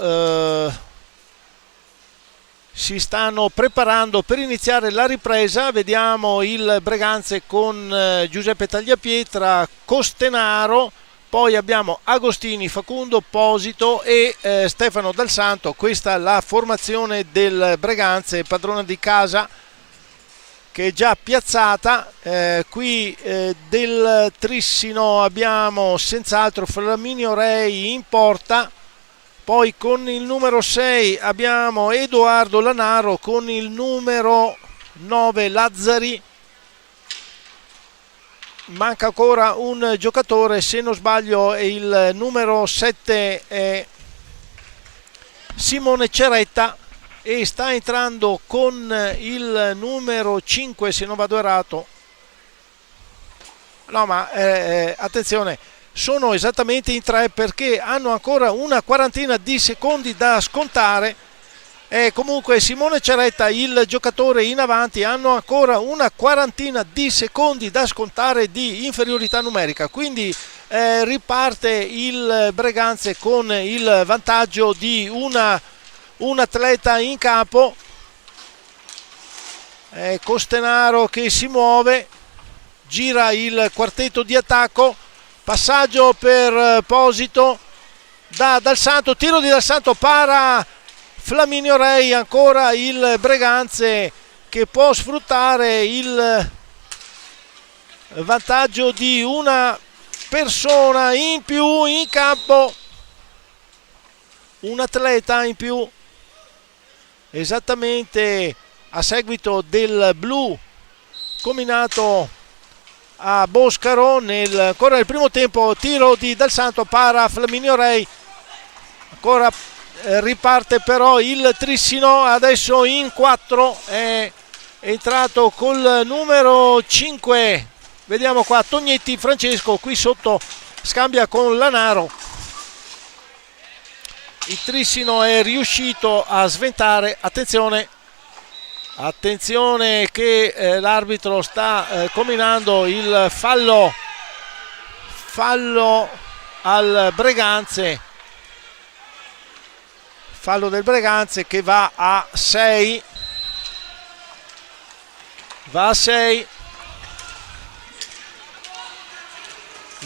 preparando per iniziare la ripresa. Vediamo il Breganze con Giuseppe Tagliapietra, Costenaro, poi abbiamo Agostini, Facundo Posito e Stefano Dal Santo. Questa è la formazione del Breganze, padrona di casa, che è già piazzata. Qui del Trissino abbiamo senz'altro Flaminio Rei in porta, poi con il numero 6 abbiamo Edoardo Lanaro, con il numero 9 Lazzari. Manca ancora un giocatore, se non sbaglio è il numero 7 è Simone Ceretta, e sta entrando con il numero 5, se non vado errato. No, ma attenzione, sono esattamente in 3 perché hanno ancora una quarantina di secondi da scontare. Comunque Simone Ceretta, il giocatore in avanti, hanno ancora una quarantina di secondi da scontare di inferiorità numerica, quindi riparte il Breganze con il vantaggio di un atleta in campo. Costenaro che si muove, gira il quartetto di attacco, passaggio per Posito da Dal Santo, tiro di Dal Santo, para Flaminio Rei. Ancora il Breganze che può sfruttare il vantaggio di una persona in più in campo, un atleta in più, esattamente a seguito del blu combinato a Boscaro ancora nel primo tempo. Tiro di Dal Santo, para Flaminio Rei, ancora riparte però il Trissino, adesso in 4 è entrato col numero 5, vediamo qua, Tognetti Francesco, qui sotto scambia con Lanaro. Il Trissino è riuscito a sventare, attenzione che l'arbitro sta combinando il fallo al Breganze, fallo del Breganze che va a 6.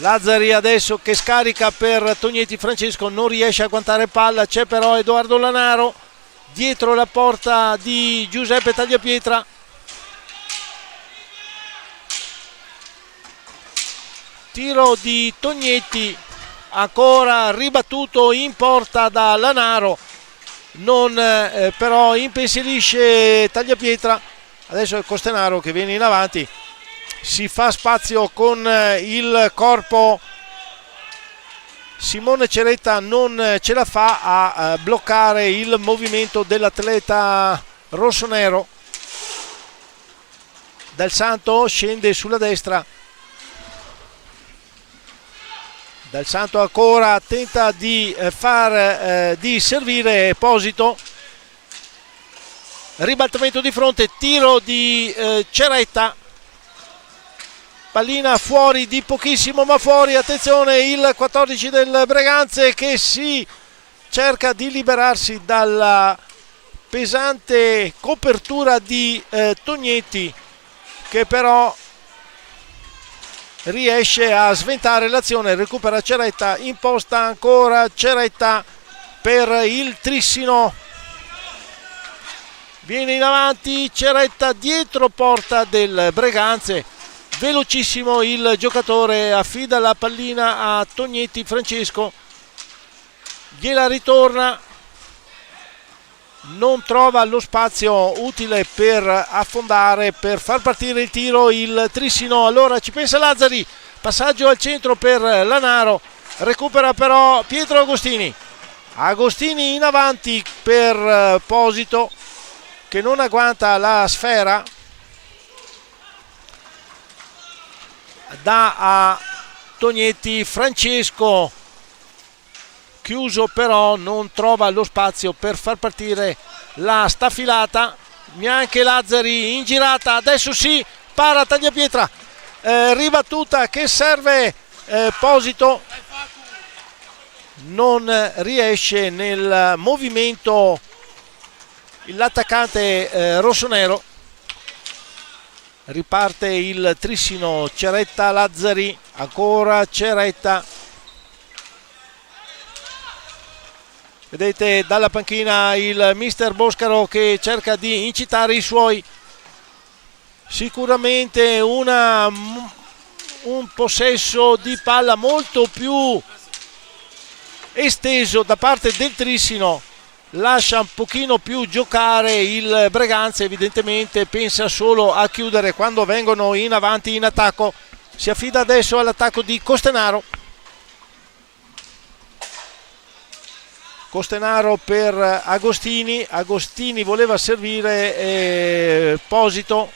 Lazzari adesso che scarica per Tognetti Francesco, non riesce a guantare palla, c'è però Edoardo Lanaro dietro la porta di Giuseppe Tagliapietra. Tiro di Tognetti, ancora ribattuto in porta da Lanaro, non però impensierisce Tagliapietra. Adesso è Costenaro che viene in avanti, si fa spazio con il corpo. Simone Ceretta non ce la fa a bloccare il movimento dell'atleta rossonero. Dal Santo scende sulla destra, Dal Santo ancora tenta di di servire Posito, ribaltamento di fronte, tiro di Ceretta, pallina fuori di pochissimo ma fuori. Attenzione, il 14 del Breganze che si cerca di liberarsi dalla pesante copertura di Tognetti, che però riesce a sventare l'azione, recupera Ceretta, imposta ancora Ceretta per il Trissino. viene in avanti Ceretta dietro porta del Breganze, velocissimo il giocatore, affida la pallina a Tognetti. Francesco gliela ritorna, non trova lo spazio utile per affondare, per far partire il tiro il Trissino. Allora ci pensa Lazzari, passaggio al centro per Lanaro, recupera però Pietro Agostini in avanti per Posito che non agguanta la sfera, dà a Tognetti. Francesco chiuso però non trova lo spazio per far partire la staffilata, neanche Lazzari in girata, adesso sì, para Tagliapietra, ribattuta che serve Posito, non riesce nel movimento l'attaccante rossonero. Riparte il Trissino, Ceretta, Lazzari, ancora Ceretta. Vedete dalla panchina il mister Boscaro che cerca di incitare i suoi. Sicuramente un possesso di palla molto più esteso da parte del Trissino, lascia un pochino più giocare il Breganze, evidentemente pensa solo a chiudere quando vengono in avanti in attacco. Si affida adesso all'attacco di Costenaro. Costenaro per Agostini voleva servire Posito,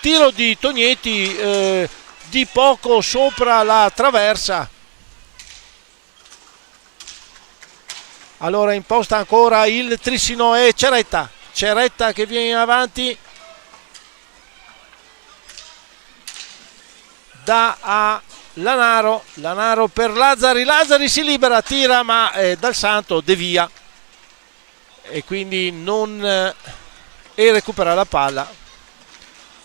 tiro di Tognetti di poco sopra la traversa. Allora imposta ancora il Trissino e Ceretta che viene in avanti, dà a Lanaro per Lazzari si libera, tira ma Dal Santo devia e quindi e recupera la palla,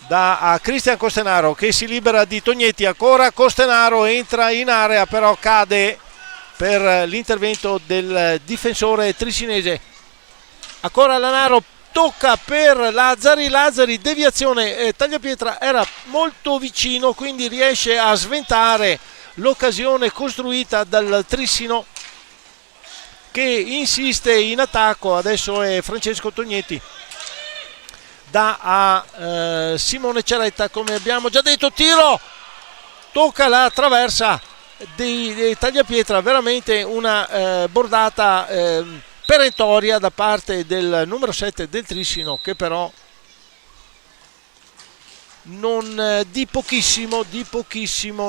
dà a Cristian Costenaro che si libera di Tognetti. Ancora Costenaro entra in area però cade per l'intervento del difensore trissinese. Ancora Lanaro, tocca per Lazzari, deviazione, Tagliapietra era molto vicino, quindi riesce a sventare l'occasione costruita dal Trissino che insiste in attacco. Adesso è Francesco Tognetti, dà a Simone Ceretta, come abbiamo già detto, tiro, tocca la traversa di Tagliapietra, veramente una bordata perentoria da parte del numero 7 del Trissino, che però di pochissimo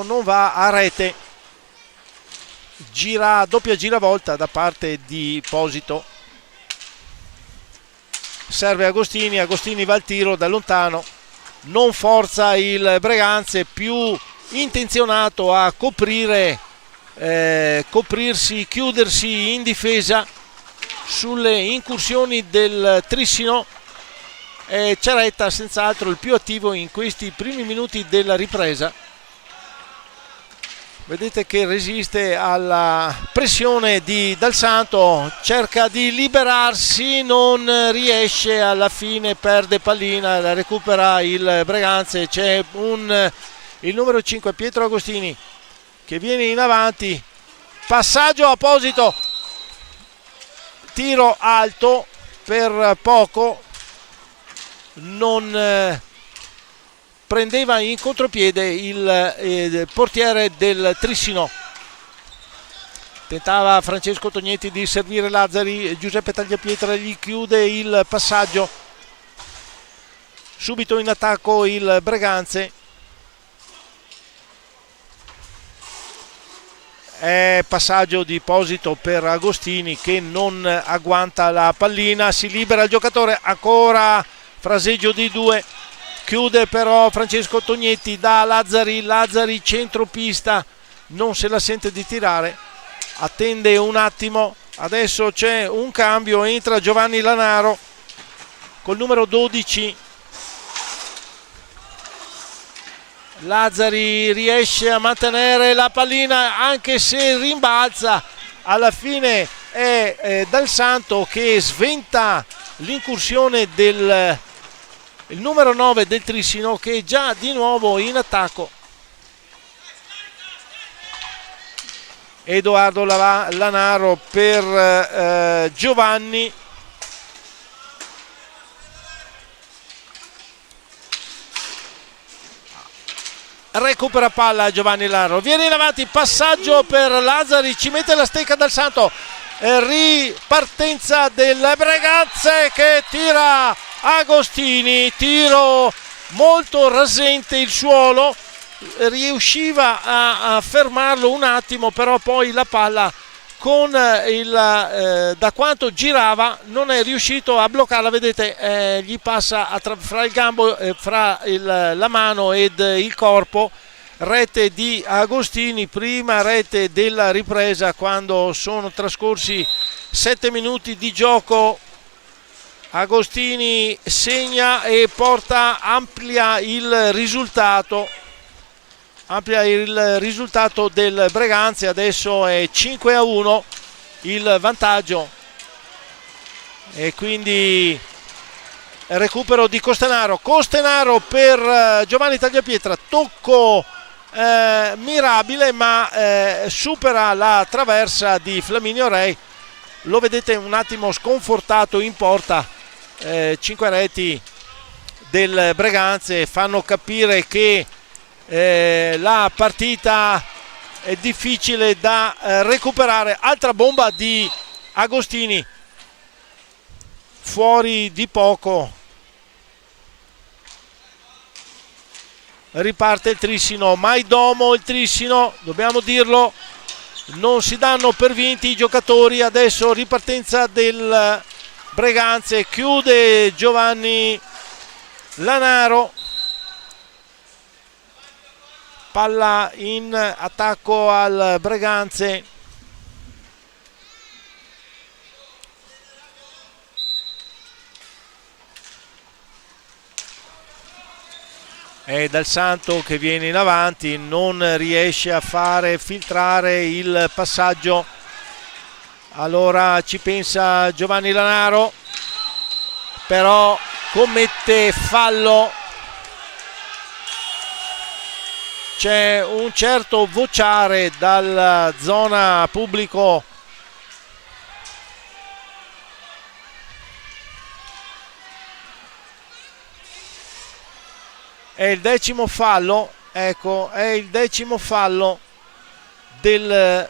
non va a rete. Doppia giravolta da parte di Posito, serve Agostini va al tiro da lontano, non forza il Breganze, più intenzionato a coprirsi, chiudersi in difesa sulle incursioni del Trissino. Ceretta senz'altro il più attivo in questi primi minuti della ripresa. Vedete che resiste alla pressione di Dal Santo, cerca di liberarsi, non riesce, alla fine perde pallina, la recupera il Breganze. C'è il numero 5 Pietro Agostini che viene in avanti, passaggio a Posito, tiro alto per poco, non prendeva in contropiede il portiere del Trissino. Tentava Francesco Tognetti di servire Lazzari, Giuseppe Tagliapietra gli chiude il passaggio. Subito in attacco il Breganze. È passaggio di Posito per Agostini che non agguanta la pallina, si libera il giocatore, ancora fraseggio di due, chiude però Francesco Tognetti, da Lazzari centropista, non se la sente di tirare, attende un attimo, adesso c'è un cambio, entra Giovanni Lanaro col numero 12. Lazzari riesce a mantenere la pallina anche se rimbalza, alla fine è Dal Santo che sventa l'incursione del il numero 9 del Trissino, che è già di nuovo in attacco. Edoardo Lanaro per Giovanni. Recupera palla Giovanni Lanaro, viene in avanti, passaggio per Lazzari, ci mette la stecca dal Santo, ripartenza del Breganze che tira Agostini, tiro molto rasente il suolo, riusciva a fermarlo un attimo, però poi la palla con da quanto girava non è riuscito a bloccarla, vedete, gli passa fra il gambo, fra la mano ed il corpo. Rete di Agostini, prima rete della ripresa quando sono trascorsi 7 minuti di gioco. Agostini segna e amplia il risultato del Breganze. Adesso è 5-1 il vantaggio, e quindi recupero di Costenaro per Giovanni Tagliapietra, tocco mirabile, ma supera la traversa di Flaminio Rei. Lo vedete un attimo sconfortato in porta. 5 reti del Breganze fanno capire che la partita è difficile da recuperare. Altra bomba di Agostini, fuori di poco. Riparte il Trissino, Maidomo, il Trissino, dobbiamo dirlo, non si danno per vinti i giocatori. Adesso ripartenza del Breganze, chiude Giovanni Lanaro, palla in attacco al Breganze. È Dal Santo che viene in avanti, non riesce a fare filtrare il passaggio. Allora ci pensa Giovanni Lanaro, però commette fallo. C'è un certo vociare dalla zona pubblico. È il 10° fallo, ecco, è il 10° fallo del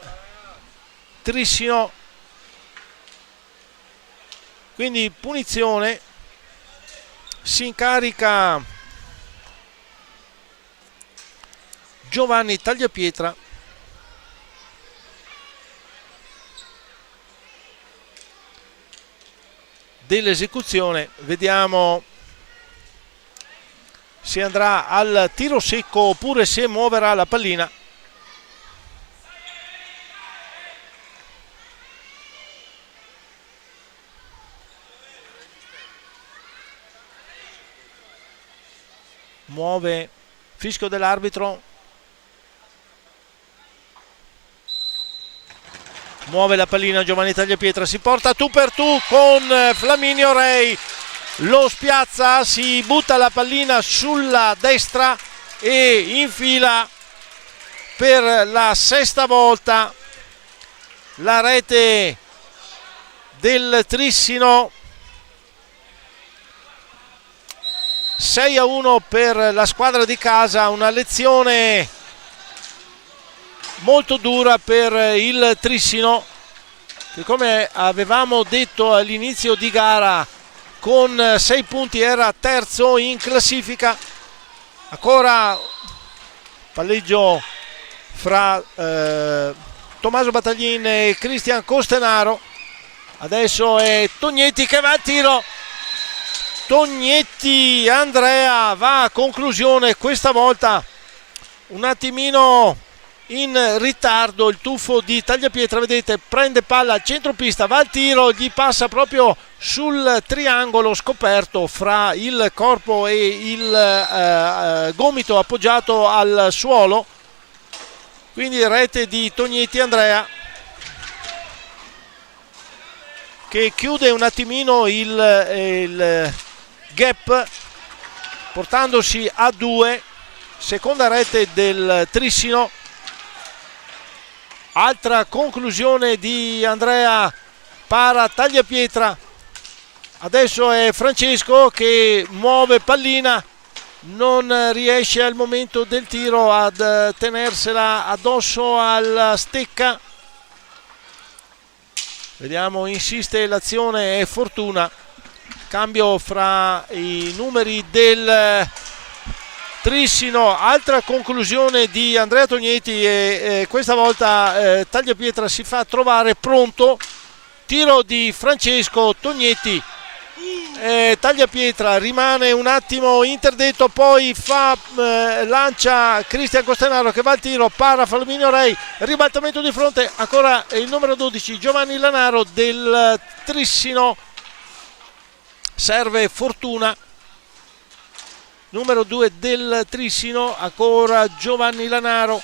Trissino. Quindi punizione, si incarica Giovanni Tagliapietra. Dell'esecuzione, vediamo se andrà al tiro secco oppure se muoverà la pallina. Muove, fischio dell'arbitro, muove la pallina Giovanni Tagliapietra, si porta tu per tu con Flaminio Rei, lo spiazza, si butta la pallina sulla destra e infila per la 6ª volta la rete del Trissino. 6-1 per la squadra di casa, una lezione molto dura per il Trissino, che come avevamo detto all'inizio di gara con 6 punti era terzo in classifica. Ancora palleggio fra Tommaso Battaglin e Cristian Costenaro. Adesso è Tognetti che va al tiro. Tognetti Andrea va a conclusione, questa volta un attimino in ritardo il tuffo di Tagliapietra, vedete, prende palla al centropista, va al tiro, gli passa proprio sul triangolo scoperto fra il corpo e il gomito appoggiato al suolo. Quindi rete di Tognetti Andrea. che chiude un attimino il gap portandosi a 2. Seconda rete del Trissino. Altra conclusione di Andrea Para Tagliapietra. Adesso è Francesco che muove pallina, non riesce al momento del tiro ad tenersela addosso alla stecca. Vediamo, insiste l'azione e Fortuna. Cambio fra i numeri del Trissino. Altra conclusione di Andrea Tognetti e questa volta Tagliapietra si fa trovare pronto. Tiro di Francesco Tognetti. Tagliapietra rimane un attimo interdetto, poi lancia Cristian Costenaro che va al tiro, para Flaminio Rei, ribaltamento di fronte, ancora il numero 12 Giovanni Lanaro del Trissino, serve Fortuna. Numero 2 del Trissino, ancora Giovanni Lanaro,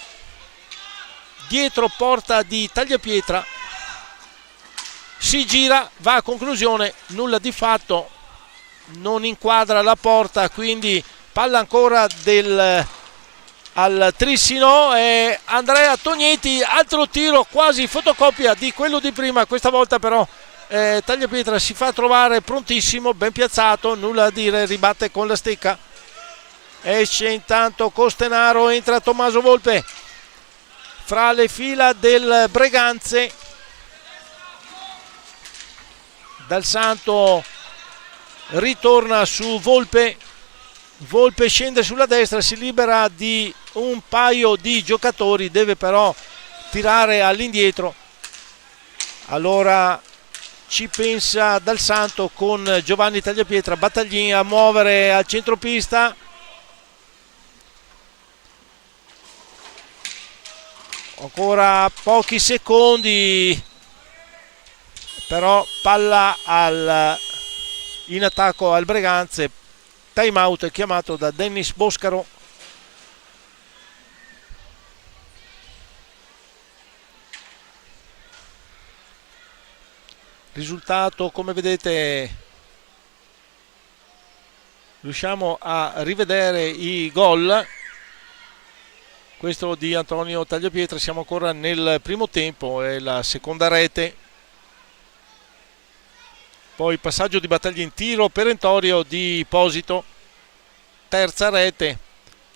dietro porta di Tagliapietra, si gira, va a conclusione, nulla di fatto, non inquadra la porta, quindi palla ancora al Trissino e Andrea Tognetti, altro tiro quasi fotocopia di quello di prima, questa volta però Tagliapietra si fa trovare prontissimo, ben piazzato, nulla da dire, ribatte con la stecca. Esce intanto Costenaro, entra Tommaso Volpe fra le fila del Breganze. Dal Santo ritorna su Volpe, Volpe scende sulla destra, si libera di un paio di giocatori, deve però tirare all'indietro. Allora ci pensa Dal Santo con Giovanni Tagliapietra, Battaglini a muovere al centropista. Ancora pochi secondi, però palla in attacco al Breganze. Time out chiamato da Dennis Boscaro. Risultato, come vedete, riusciamo a rivedere i gol. Questo di Antonio Tagliapietra, siamo ancora nel primo tempo, è la seconda rete. Poi passaggio di Battaglini, tiro perentorio di Posito, terza rete.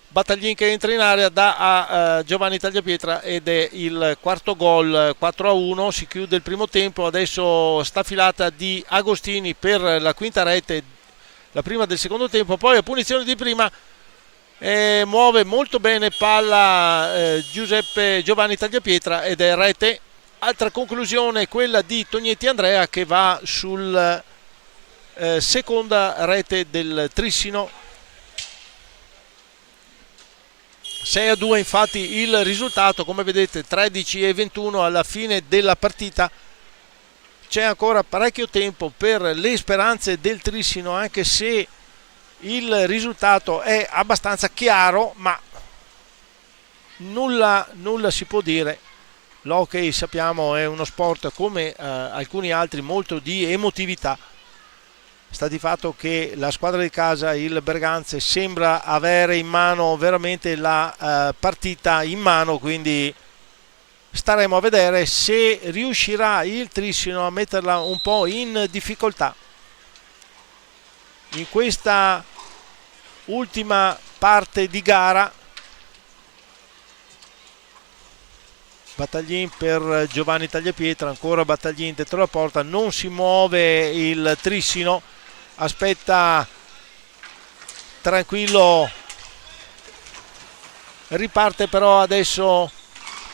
Battaglini che entra in area, dà a Giovanni Tagliapietra ed è il quarto gol, 4-1, si chiude il primo tempo. Adesso staffilata di Agostini per la quinta rete, la prima del secondo tempo, poi a punizione di prima. Muove molto bene palla Giuseppe Giovanni Tagliapietra ed è rete. Altra conclusione quella di Tognetti Andrea che va sul seconda rete del Trissino. 6-2 infatti il risultato, come vedete 13-21 alla fine della partita. C'è ancora parecchio tempo per le speranze del Trissino, anche se il risultato è abbastanza chiaro, ma nulla si può dire. L'hockey, sappiamo, è uno sport come alcuni altri molto di emotività. Sta di fatto che la squadra di casa, il Berganze, sembra avere in mano veramente la partita in mano, quindi staremo a vedere se riuscirà il Trissino a metterla un po' in difficoltà. In questa ultima parte di gara, Battaglini per Giovanni Tagliapietra, ancora Battaglini dentro la porta, non si muove il Trissino, aspetta tranquillo, riparte però adesso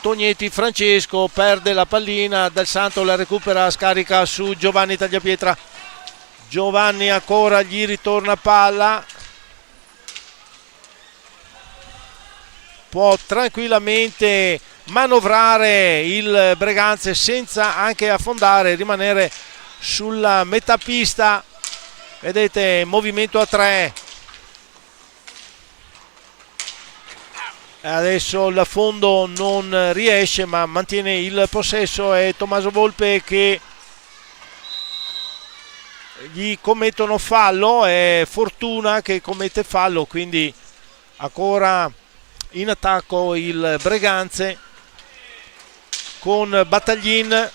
Tognetti. Francesco perde la pallina, Dal Santo la recupera, scarica su Giovanni Tagliapietra, Giovanni ancora, gli ritorna palla, può tranquillamente manovrare il Breganze senza anche affondare, rimanere sulla metà pista. Vedete, movimento a 3. Adesso l'affondo non riesce, ma mantiene il possesso. È Tommaso Volpe che gli commettono fallo, è Fortuna che commette fallo, quindi ancora in attacco il Breganze con Battaglin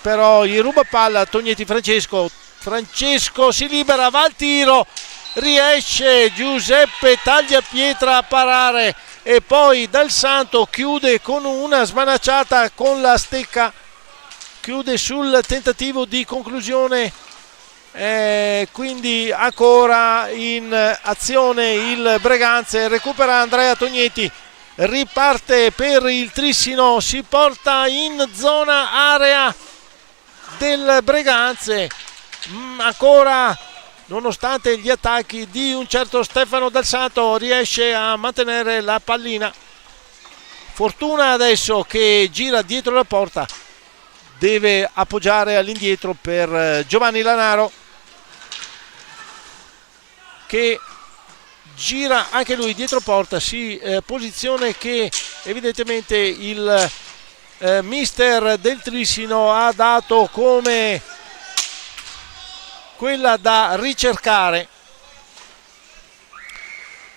però gli ruba palla Tognetti. Francesco si libera, va al tiro, riesce Giuseppe Tagliapietra a parare e poi Dal Santo chiude con una smanacciata con la stecca, chiude sul tentativo di conclusione. Quindi ancora in azione il Breganze, recupera Andrea Tognetti, riparte per il Trissino, si porta in zona area del Breganze, ancora nonostante gli attacchi di un certo Stefano Dal Santo riesce a mantenere la pallina. Fortuna adesso che gira dietro la porta, deve appoggiare all'indietro per Giovanni Lanaro che gira anche lui dietro porta, posizione che evidentemente il mister del Trissino ha dato come quella da ricercare.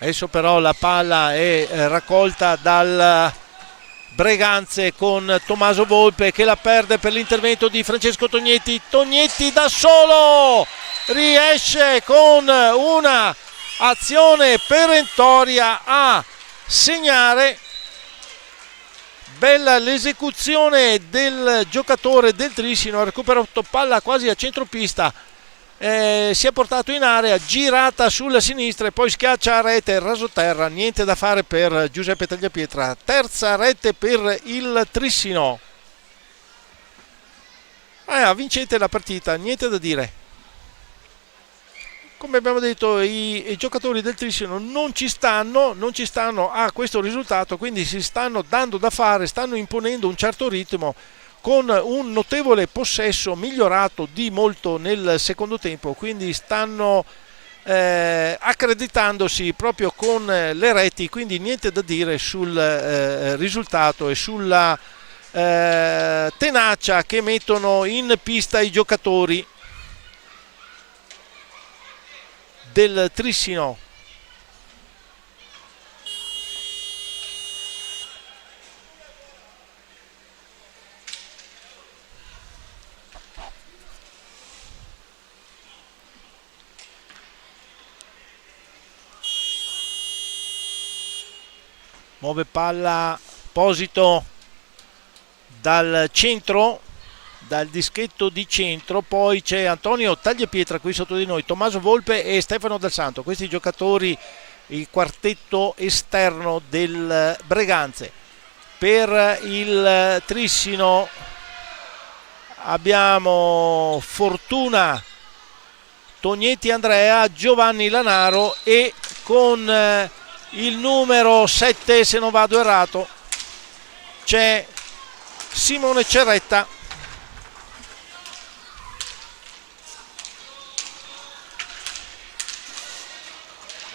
Adesso però la palla è raccolta dal Breganze con Tommaso Volpe che la perde per l'intervento di Francesco Tognetti. Tognetti da solo riesce con una azione perentoria a segnare. Bella l'esecuzione del giocatore del Trissino, ha recuperato palla quasi a centropista, si è portato in area, girata sulla sinistra e poi schiaccia a rete, rasoterra, niente da fare per Giuseppe Tagliapietra. Terza rete per il Trissino. Vincente la partita, niente da dire. Come abbiamo detto, i giocatori del Trissino non ci stanno a questo risultato, quindi si stanno dando da fare, stanno imponendo un certo ritmo con un notevole possesso migliorato di molto nel secondo tempo, quindi stanno accreditandosi proprio con le reti, quindi niente da dire sul risultato e sulla tenacia che mettono in pista i giocatori del Trissino. Muove palla Posito dal centro, dal dischetto di centro, poi c'è Antonio Tagliapietra qui sotto di noi, Tommaso Volpe e Stefano Dal Santo, questi giocatori, il quartetto esterno del Breganze. Per il Trissino abbiamo Fortuna, Tognetti Andrea, Giovanni Lanaro e con il numero 7, se non vado errato, c'è Simone Ceretta.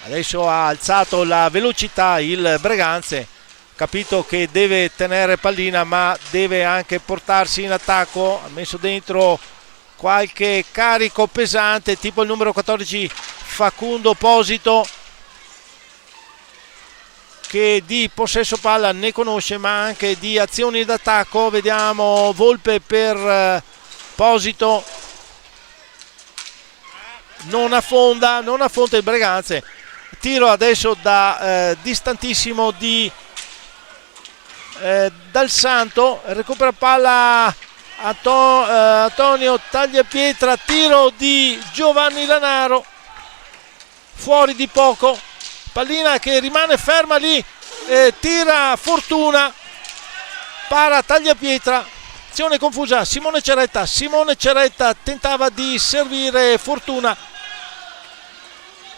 Adesso ha alzato la velocità il Breganze, capito che deve tenere pallina ma deve anche portarsi in attacco, ha messo dentro qualche carico pesante tipo il numero 14 Facundo Posito, che di possesso palla ne conosce ma anche di azioni d'attacco. Vediamo Volpe per Posito, non affonda il Breganze. Tiro adesso da distantissimo di Dal Santo, recupera palla Antonio Tagliapietra, tiro di Giovanni Lanaro, fuori di poco, pallina che rimane ferma lì, tira Fortuna, para Tagliapietra, azione confusa, Simone Ceretta tentava di servire Fortuna,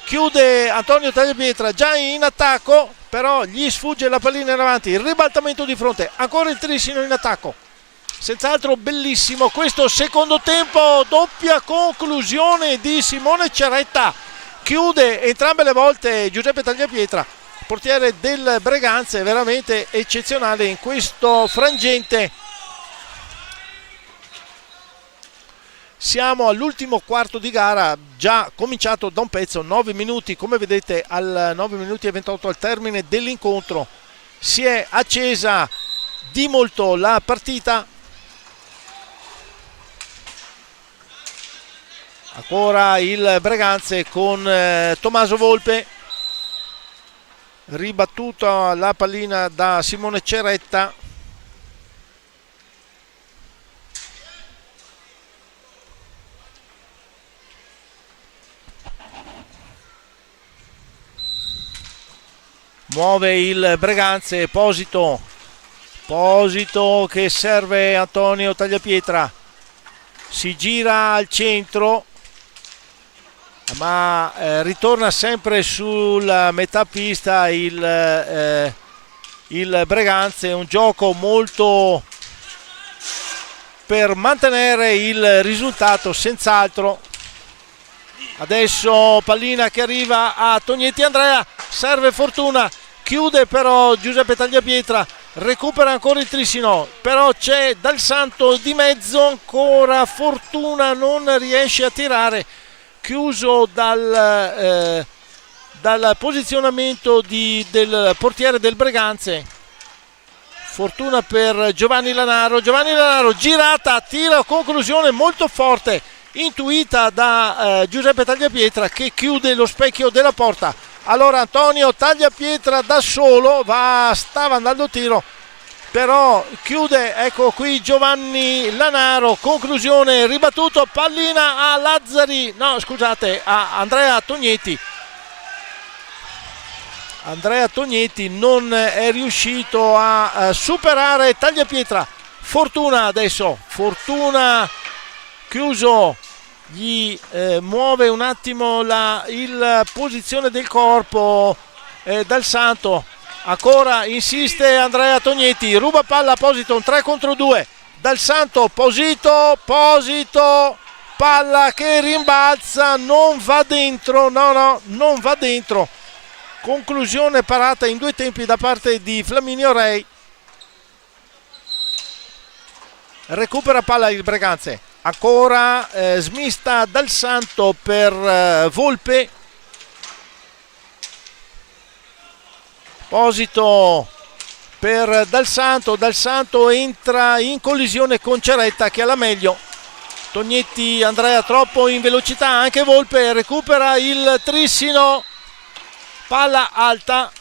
chiude Antonio Tagliapietra già in attacco, però gli sfugge la pallina in avanti, il ribaltamento di fronte, ancora il Trissino in attacco. Senz'altro bellissimo questo secondo tempo, doppia conclusione di Simone Ceretta, chiude entrambe le volte Giuseppe Tagliapietra, portiere del Breganze, veramente eccezionale in questo frangente. Siamo all'ultimo quarto di gara, già cominciato da un pezzo, 9 minuti, come vedete al 9 minuti e 28 al termine dell'incontro si è accesa di molto la partita. Ancora il Breganze con Tommaso Volpe, ribattuta la pallina da Simone Ceretta. Muove il Breganze, Posito che serve Antonio Tagliapietra, si gira al centro ma ritorna sempre sulla metà pista il Breganze. Un gioco molto per mantenere il risultato senz'altro. Adesso pallina che arriva a Tognetti Andrea, serve Fortuna, chiude però Giuseppe Tagliapietra, recupera ancora il Trissino, però c'è Dal Santo di mezzo, ancora Fortuna non riesce a tirare, chiuso dal posizionamento del portiere del Breganze. Fortuna per Giovanni Lanaro, girata, tiro, conclusione molto forte, intuita da Giuseppe Tagliapietra, che chiude lo specchio della porta. Allora Antonio Tagliapietra da solo stava andando tiro, però chiude, ecco qui Giovanni Lanaro, conclusione, ribattuto, pallina a a Andrea Tognetti. Andrea Tognetti non è riuscito a superare Tagliapietra. Fortuna adesso, Fortuna chiuso, gli muove un attimo la posizione del corpo Dal Santo, ancora insiste Andrea Tognetti, ruba palla a Posito, un 3 contro 2, Dal Santo, Posito, palla che rimbalza, non va dentro, non va dentro. Conclusione parata in due tempi da parte di Flaminio Rei. Recupera palla il Breganze, ancora smista Dal Santo per Volpe. Posito per Dal Santo entra in collisione con Ceretta che ha la meglio. Tognetti Andrea troppo in velocità, anche Volpe, recupera il Trissino. Palla alta,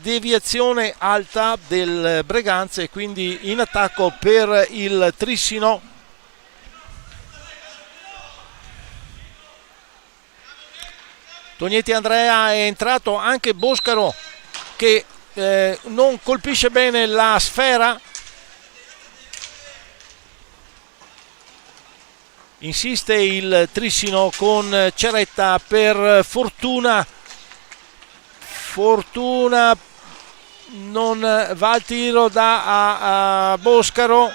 deviazione alta del Breganze, quindi in attacco per il Trissino. Tognetti Andrea, è entrato anche Boscaro che non colpisce bene la sfera. Insiste il Trissino con Ceretta per Fortuna non va al tiro a Boscaro,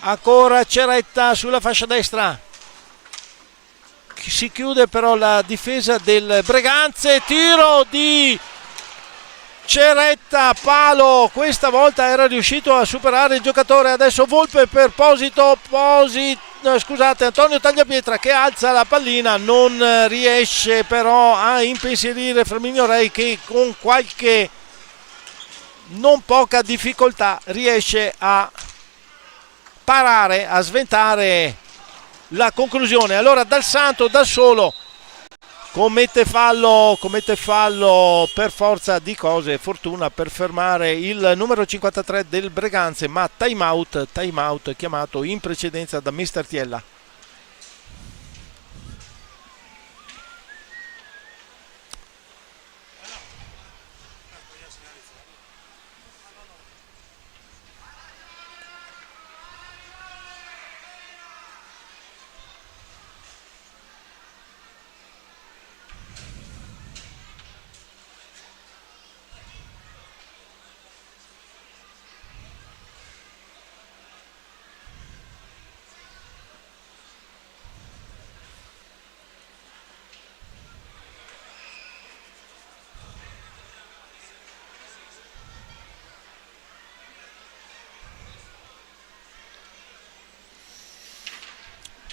ancora Ceretta sulla fascia destra, si chiude però la difesa del Breganze, tiro di Ceretta, palo, questa volta era riuscito a superare il giocatore. Adesso Volpe per Antonio Tagliapietra che alza la pallina, non riesce però a impensierire Flaminio Rei, che con qualche non poca difficoltà riesce a parare, a sventare la conclusione. Allora Dal Santo da solo commette fallo per forza di cose, Fortuna, per fermare il numero 53 del Breganze, ma time out chiamato in precedenza da mister Tiella.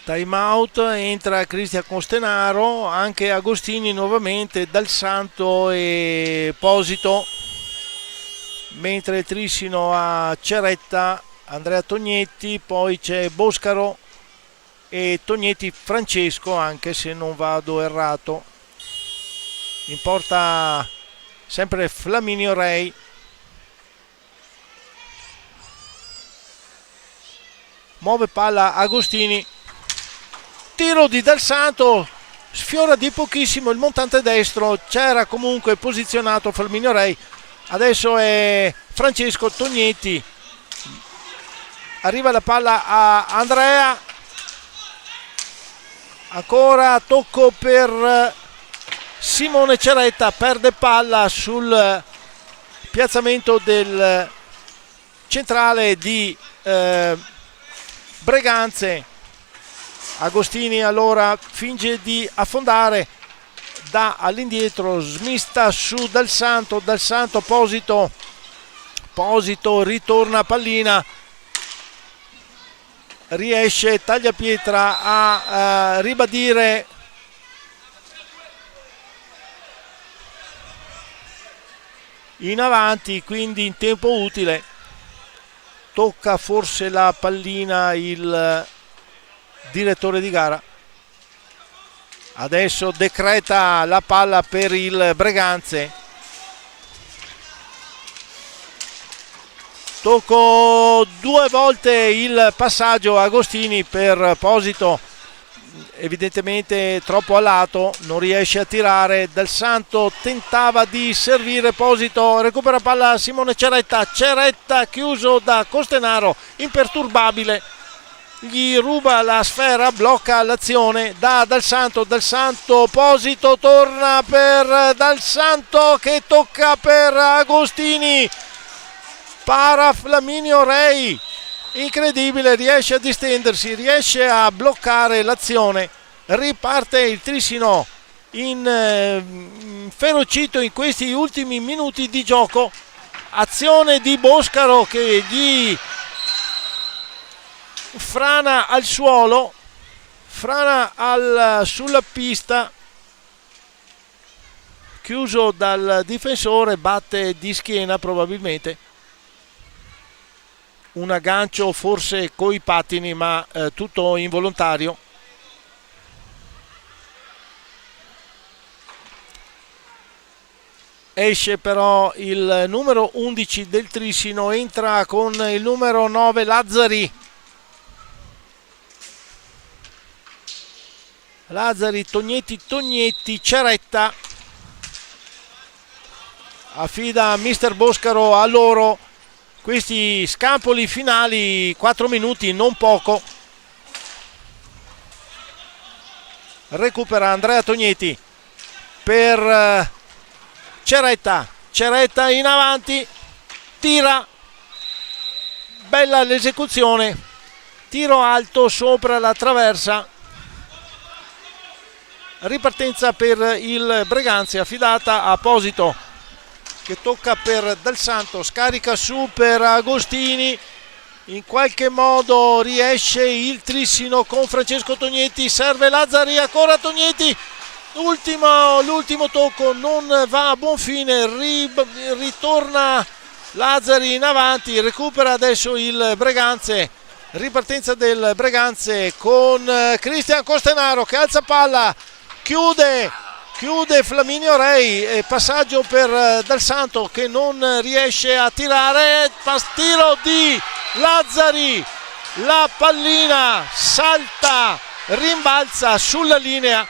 time out, entra Cristian Costenaro, anche Agostini nuovamente, Dal Santo e Posito, mentre Trissino a Ceretta, Andrea Tognetti, poi c'è Boscaro e Tognetti Francesco, anche se non vado errato. In porta sempre Flaminio Rei. Muove palla Agostini, tiro di Dal Santo, sfiora di pochissimo il montante destro, c'era comunque posizionato Flaminio Rei. Adesso è Francesco Tognetti, arriva la palla a Andrea, ancora tocco per Simone Ceretta, perde palla sul piazzamento del centrale di Breganze. Agostini allora finge di affondare, dà all'indietro, smista su Dal Santo, Posito ritorna pallina, riesce Tagliapietra a ribadire in avanti, quindi in tempo utile. Tocca forse la pallina il direttore di gara. Adesso decreta la palla per il Breganze. Tocco due volte il passaggio Agostini per Posito, evidentemente troppo a lato, non riesce a tirare. Dal Santo tentava di servire Posito, recupera palla Simone Ceretta, chiuso da Costenaro, imperturbabile, gli ruba la sfera, blocca l'azione da Dal Santo, Posito torna per Dal Santo che tocca per Agostini, para Flaminio Rei, incredibile, riesce a distendersi, riesce a bloccare l'azione, riparte il Trissino inferocito in questi ultimi minuti di gioco. Azione di Boscaro che gli frana al suolo, sulla pista, chiuso dal difensore, batte di schiena probabilmente. Un aggancio forse coi pattini, ma tutto involontario. Esce però il numero 11 del Trissino, entra con il numero 9 Lazzari, Tognetti, Ceretta, affida Mister Boscaro a loro questi scampoli finali, 4 minuti, non poco. Recupera Andrea Tognetti per Ceretta in avanti, tira, bella l'esecuzione, tiro alto sopra la traversa, ripartenza per il Breganze affidata a Posito che tocca per Dal Santo, scarica su per Agostini, in qualche modo riesce il Trissino con Francesco Tognetti, serve Lazzari, ancora Tognetti, l'ultimo tocco non va a buon fine, ritorna Lazzari in avanti, recupera adesso il Breganze, ripartenza del Breganze con Cristian Costenaro che alza palla, chiude Flaminio Rei, passaggio per Dal Santo che non riesce a tirare, tiro di Lazzari, la pallina salta, rimbalza sulla linea,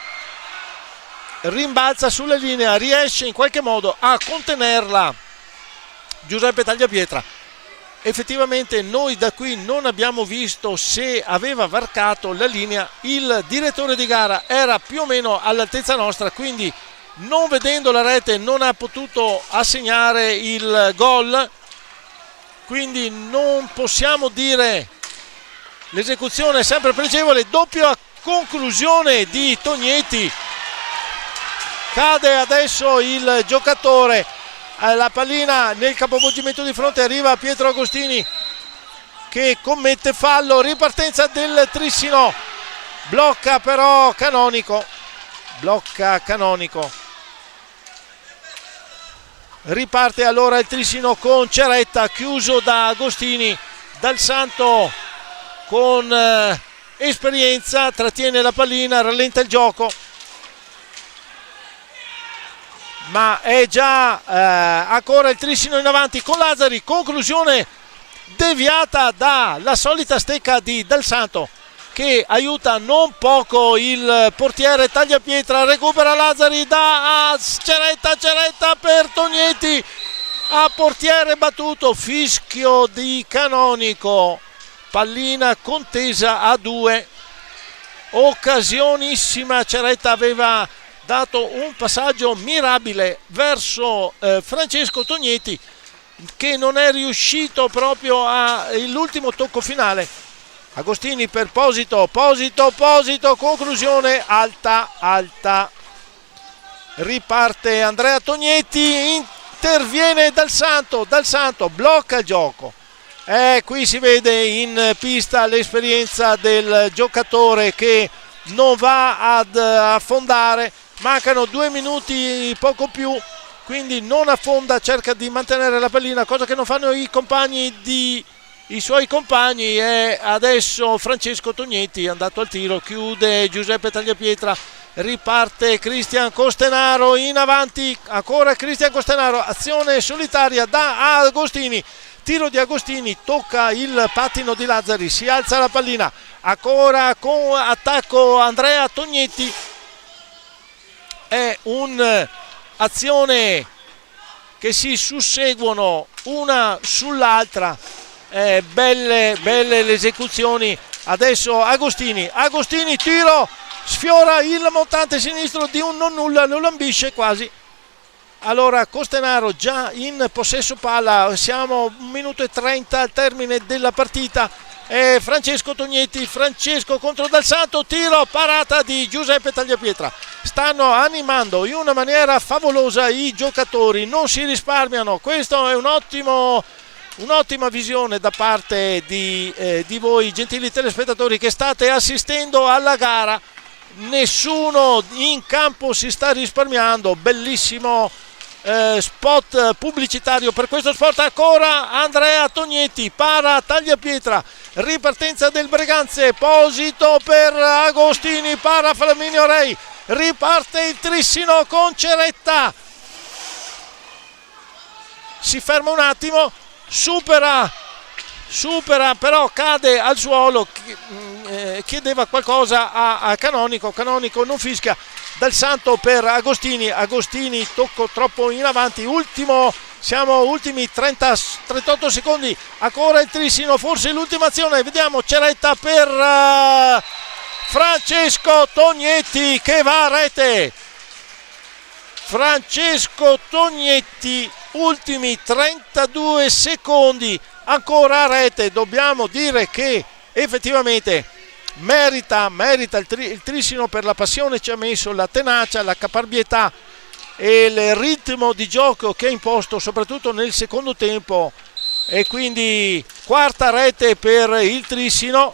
riesce in qualche modo a contenerla Giuseppe Tagliapietra. Effettivamente noi da qui non abbiamo visto se aveva varcato la linea, il direttore di gara era più o meno all'altezza nostra, quindi non vedendo la rete non ha potuto assegnare il gol, quindi non possiamo dire, l'esecuzione è sempre pregevole, doppia conclusione di Tognetti, cade adesso il giocatore, la pallina nel capovolgimento di fronte, arriva Pietro Agostini che commette fallo, ripartenza del Trissino blocca però Canonico, riparte allora il Trissino con Ceretta, chiuso da Agostini. Dal Santo con esperienza trattiene la pallina, rallenta il gioco, ma è già ancora il Trissino in avanti con Lazzari. Conclusione deviata dalla solita stecca di Dal Santo, che aiuta non poco il portiere Tagliapietra. Recupera Lazzari, da a Ceretta per Tognetti, a portiere battuto, fischio di Canonico, pallina contesa a 2, occasionissima. Ceretta aveva dato un passaggio mirabile verso Francesco Tognetti, che non è riuscito proprio all'ultimo tocco finale. Agostini per Posito, conclusione alta, riparte Andrea Tognetti, interviene Dal Santo, blocca il gioco. Qui si vede in pista l'esperienza del giocatore che non va ad affondare, mancano 2 minuti, poco più, quindi non affonda, cerca di mantenere la pallina, cosa che non fanno i suoi compagni. E adesso Francesco Tognetti è andato al tiro, chiude Giuseppe Tagliapietra, riparte Cristian Costenaro in avanti, ancora Cristian Costenaro, azione solitaria da Agostini, tiro di Agostini, tocca il pattino di Lazzari, si alza la pallina, ancora con attacco Andrea Tognetti. È un'azione che si susseguono una sull'altra, belle le esecuzioni. Adesso Agostini, tiro, sfiora il montante sinistro di un non nulla, lo lambisce quasi. Allora Costenaro già in possesso palla, siamo 1 minuto e 30 al termine della partita. Francesco Tognetti, contro Dal Santo, tiro, parata di Giuseppe Tagliapietra. Stanno animando in una maniera favolosa i giocatori, non si risparmiano. Questo è un'ottima visione da parte di voi, gentili telespettatori, che state assistendo alla gara. Nessuno in campo si sta risparmiando. Bellissimo spot pubblicitario per questo sport. Ancora Andrea Tognetti, para Tagliapietra, ripartenza del Breganze, Posito per Agostini, para Flaminio Rei, riparte il Trissino con Ceretta, si ferma un attimo, supera però cade al suolo, chiedeva qualcosa a Canonico non fischia. Dal Santo per Agostini, tocco troppo in avanti, siamo ultimi 38 secondi, ancora il Trissino, forse l'ultima azione, vediamo, Ceretta per Francesco Tognetti che va a rete. Francesco Tognetti, ultimi 32 secondi, ancora a rete. Dobbiamo dire che effettivamente merita il Trissino per la passione ci ha messo, la tenacia, la caparbietà e il ritmo di gioco che ha imposto soprattutto nel secondo tempo. E quindi quarta rete per il Trissino.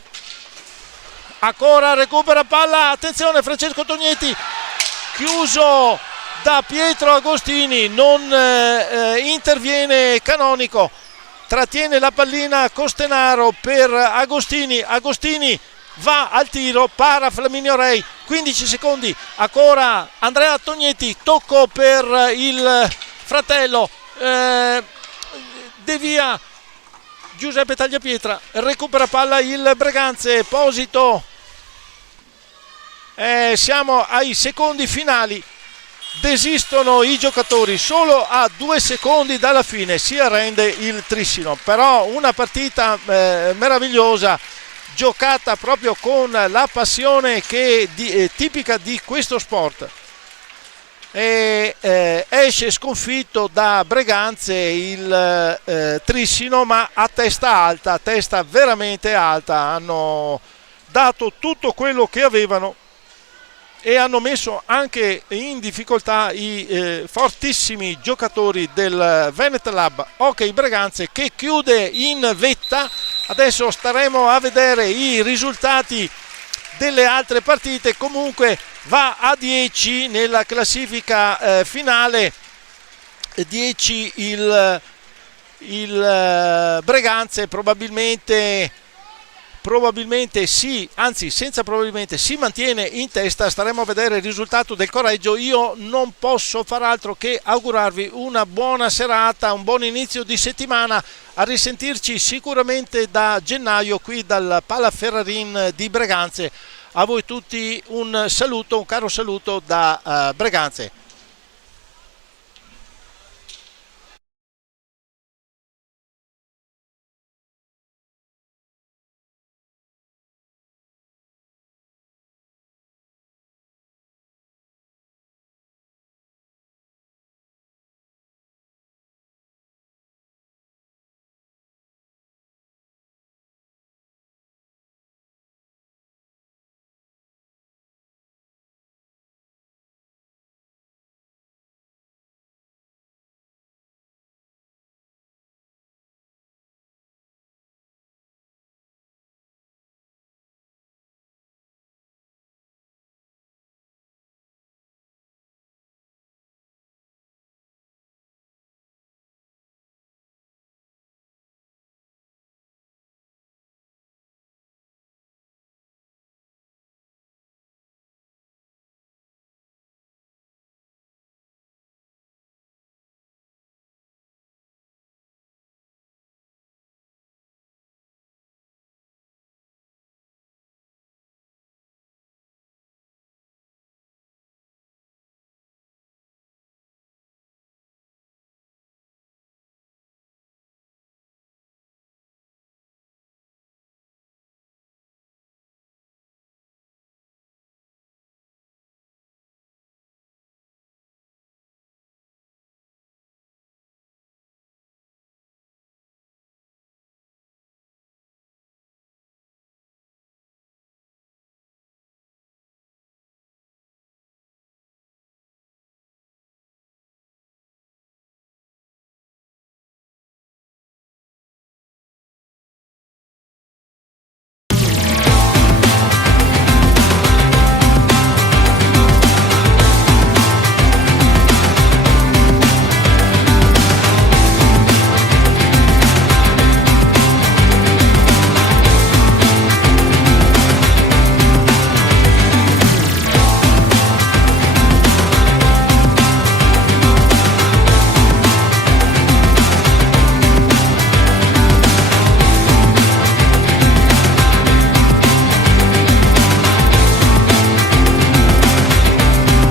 Ancora recupera palla, attenzione, Francesco Tognetti, chiuso da Pietro Agostini, non interviene Canonico, trattiene la pallina Costenaro per Agostini va al tiro, para Flaminio Rei, 15 secondi, ancora Andrea Tognetti, tocco per il fratello, devia Giuseppe Tagliapietra, recupera palla il Breganze, Posito. Siamo ai secondi finali, desistono i giocatori, solo a 2 secondi dalla fine si arrende il Trissino, però una partita meravigliosa, giocata proprio con la passione che è tipica di questo sport. Esce sconfitto da Breganze il Trissino, ma a testa veramente alta, hanno dato tutto quello che avevano e hanno messo anche in difficoltà i fortissimi giocatori del Venet Lab Hockey Breganze, che chiude in vetta. Adesso staremo a vedere i risultati delle altre partite. Comunque va a 10 nella classifica finale, 10 il Breganze, probabilmente sì, anzi senza probabilmente si mantiene in testa. Staremo a vedere il risultato del Correggio. Io non posso far altro che augurarvi una buona serata, un buon inizio di settimana, a risentirci sicuramente da gennaio qui dal Pala Ferrarin di Breganze. A voi tutti un saluto, un caro saluto da Breganze.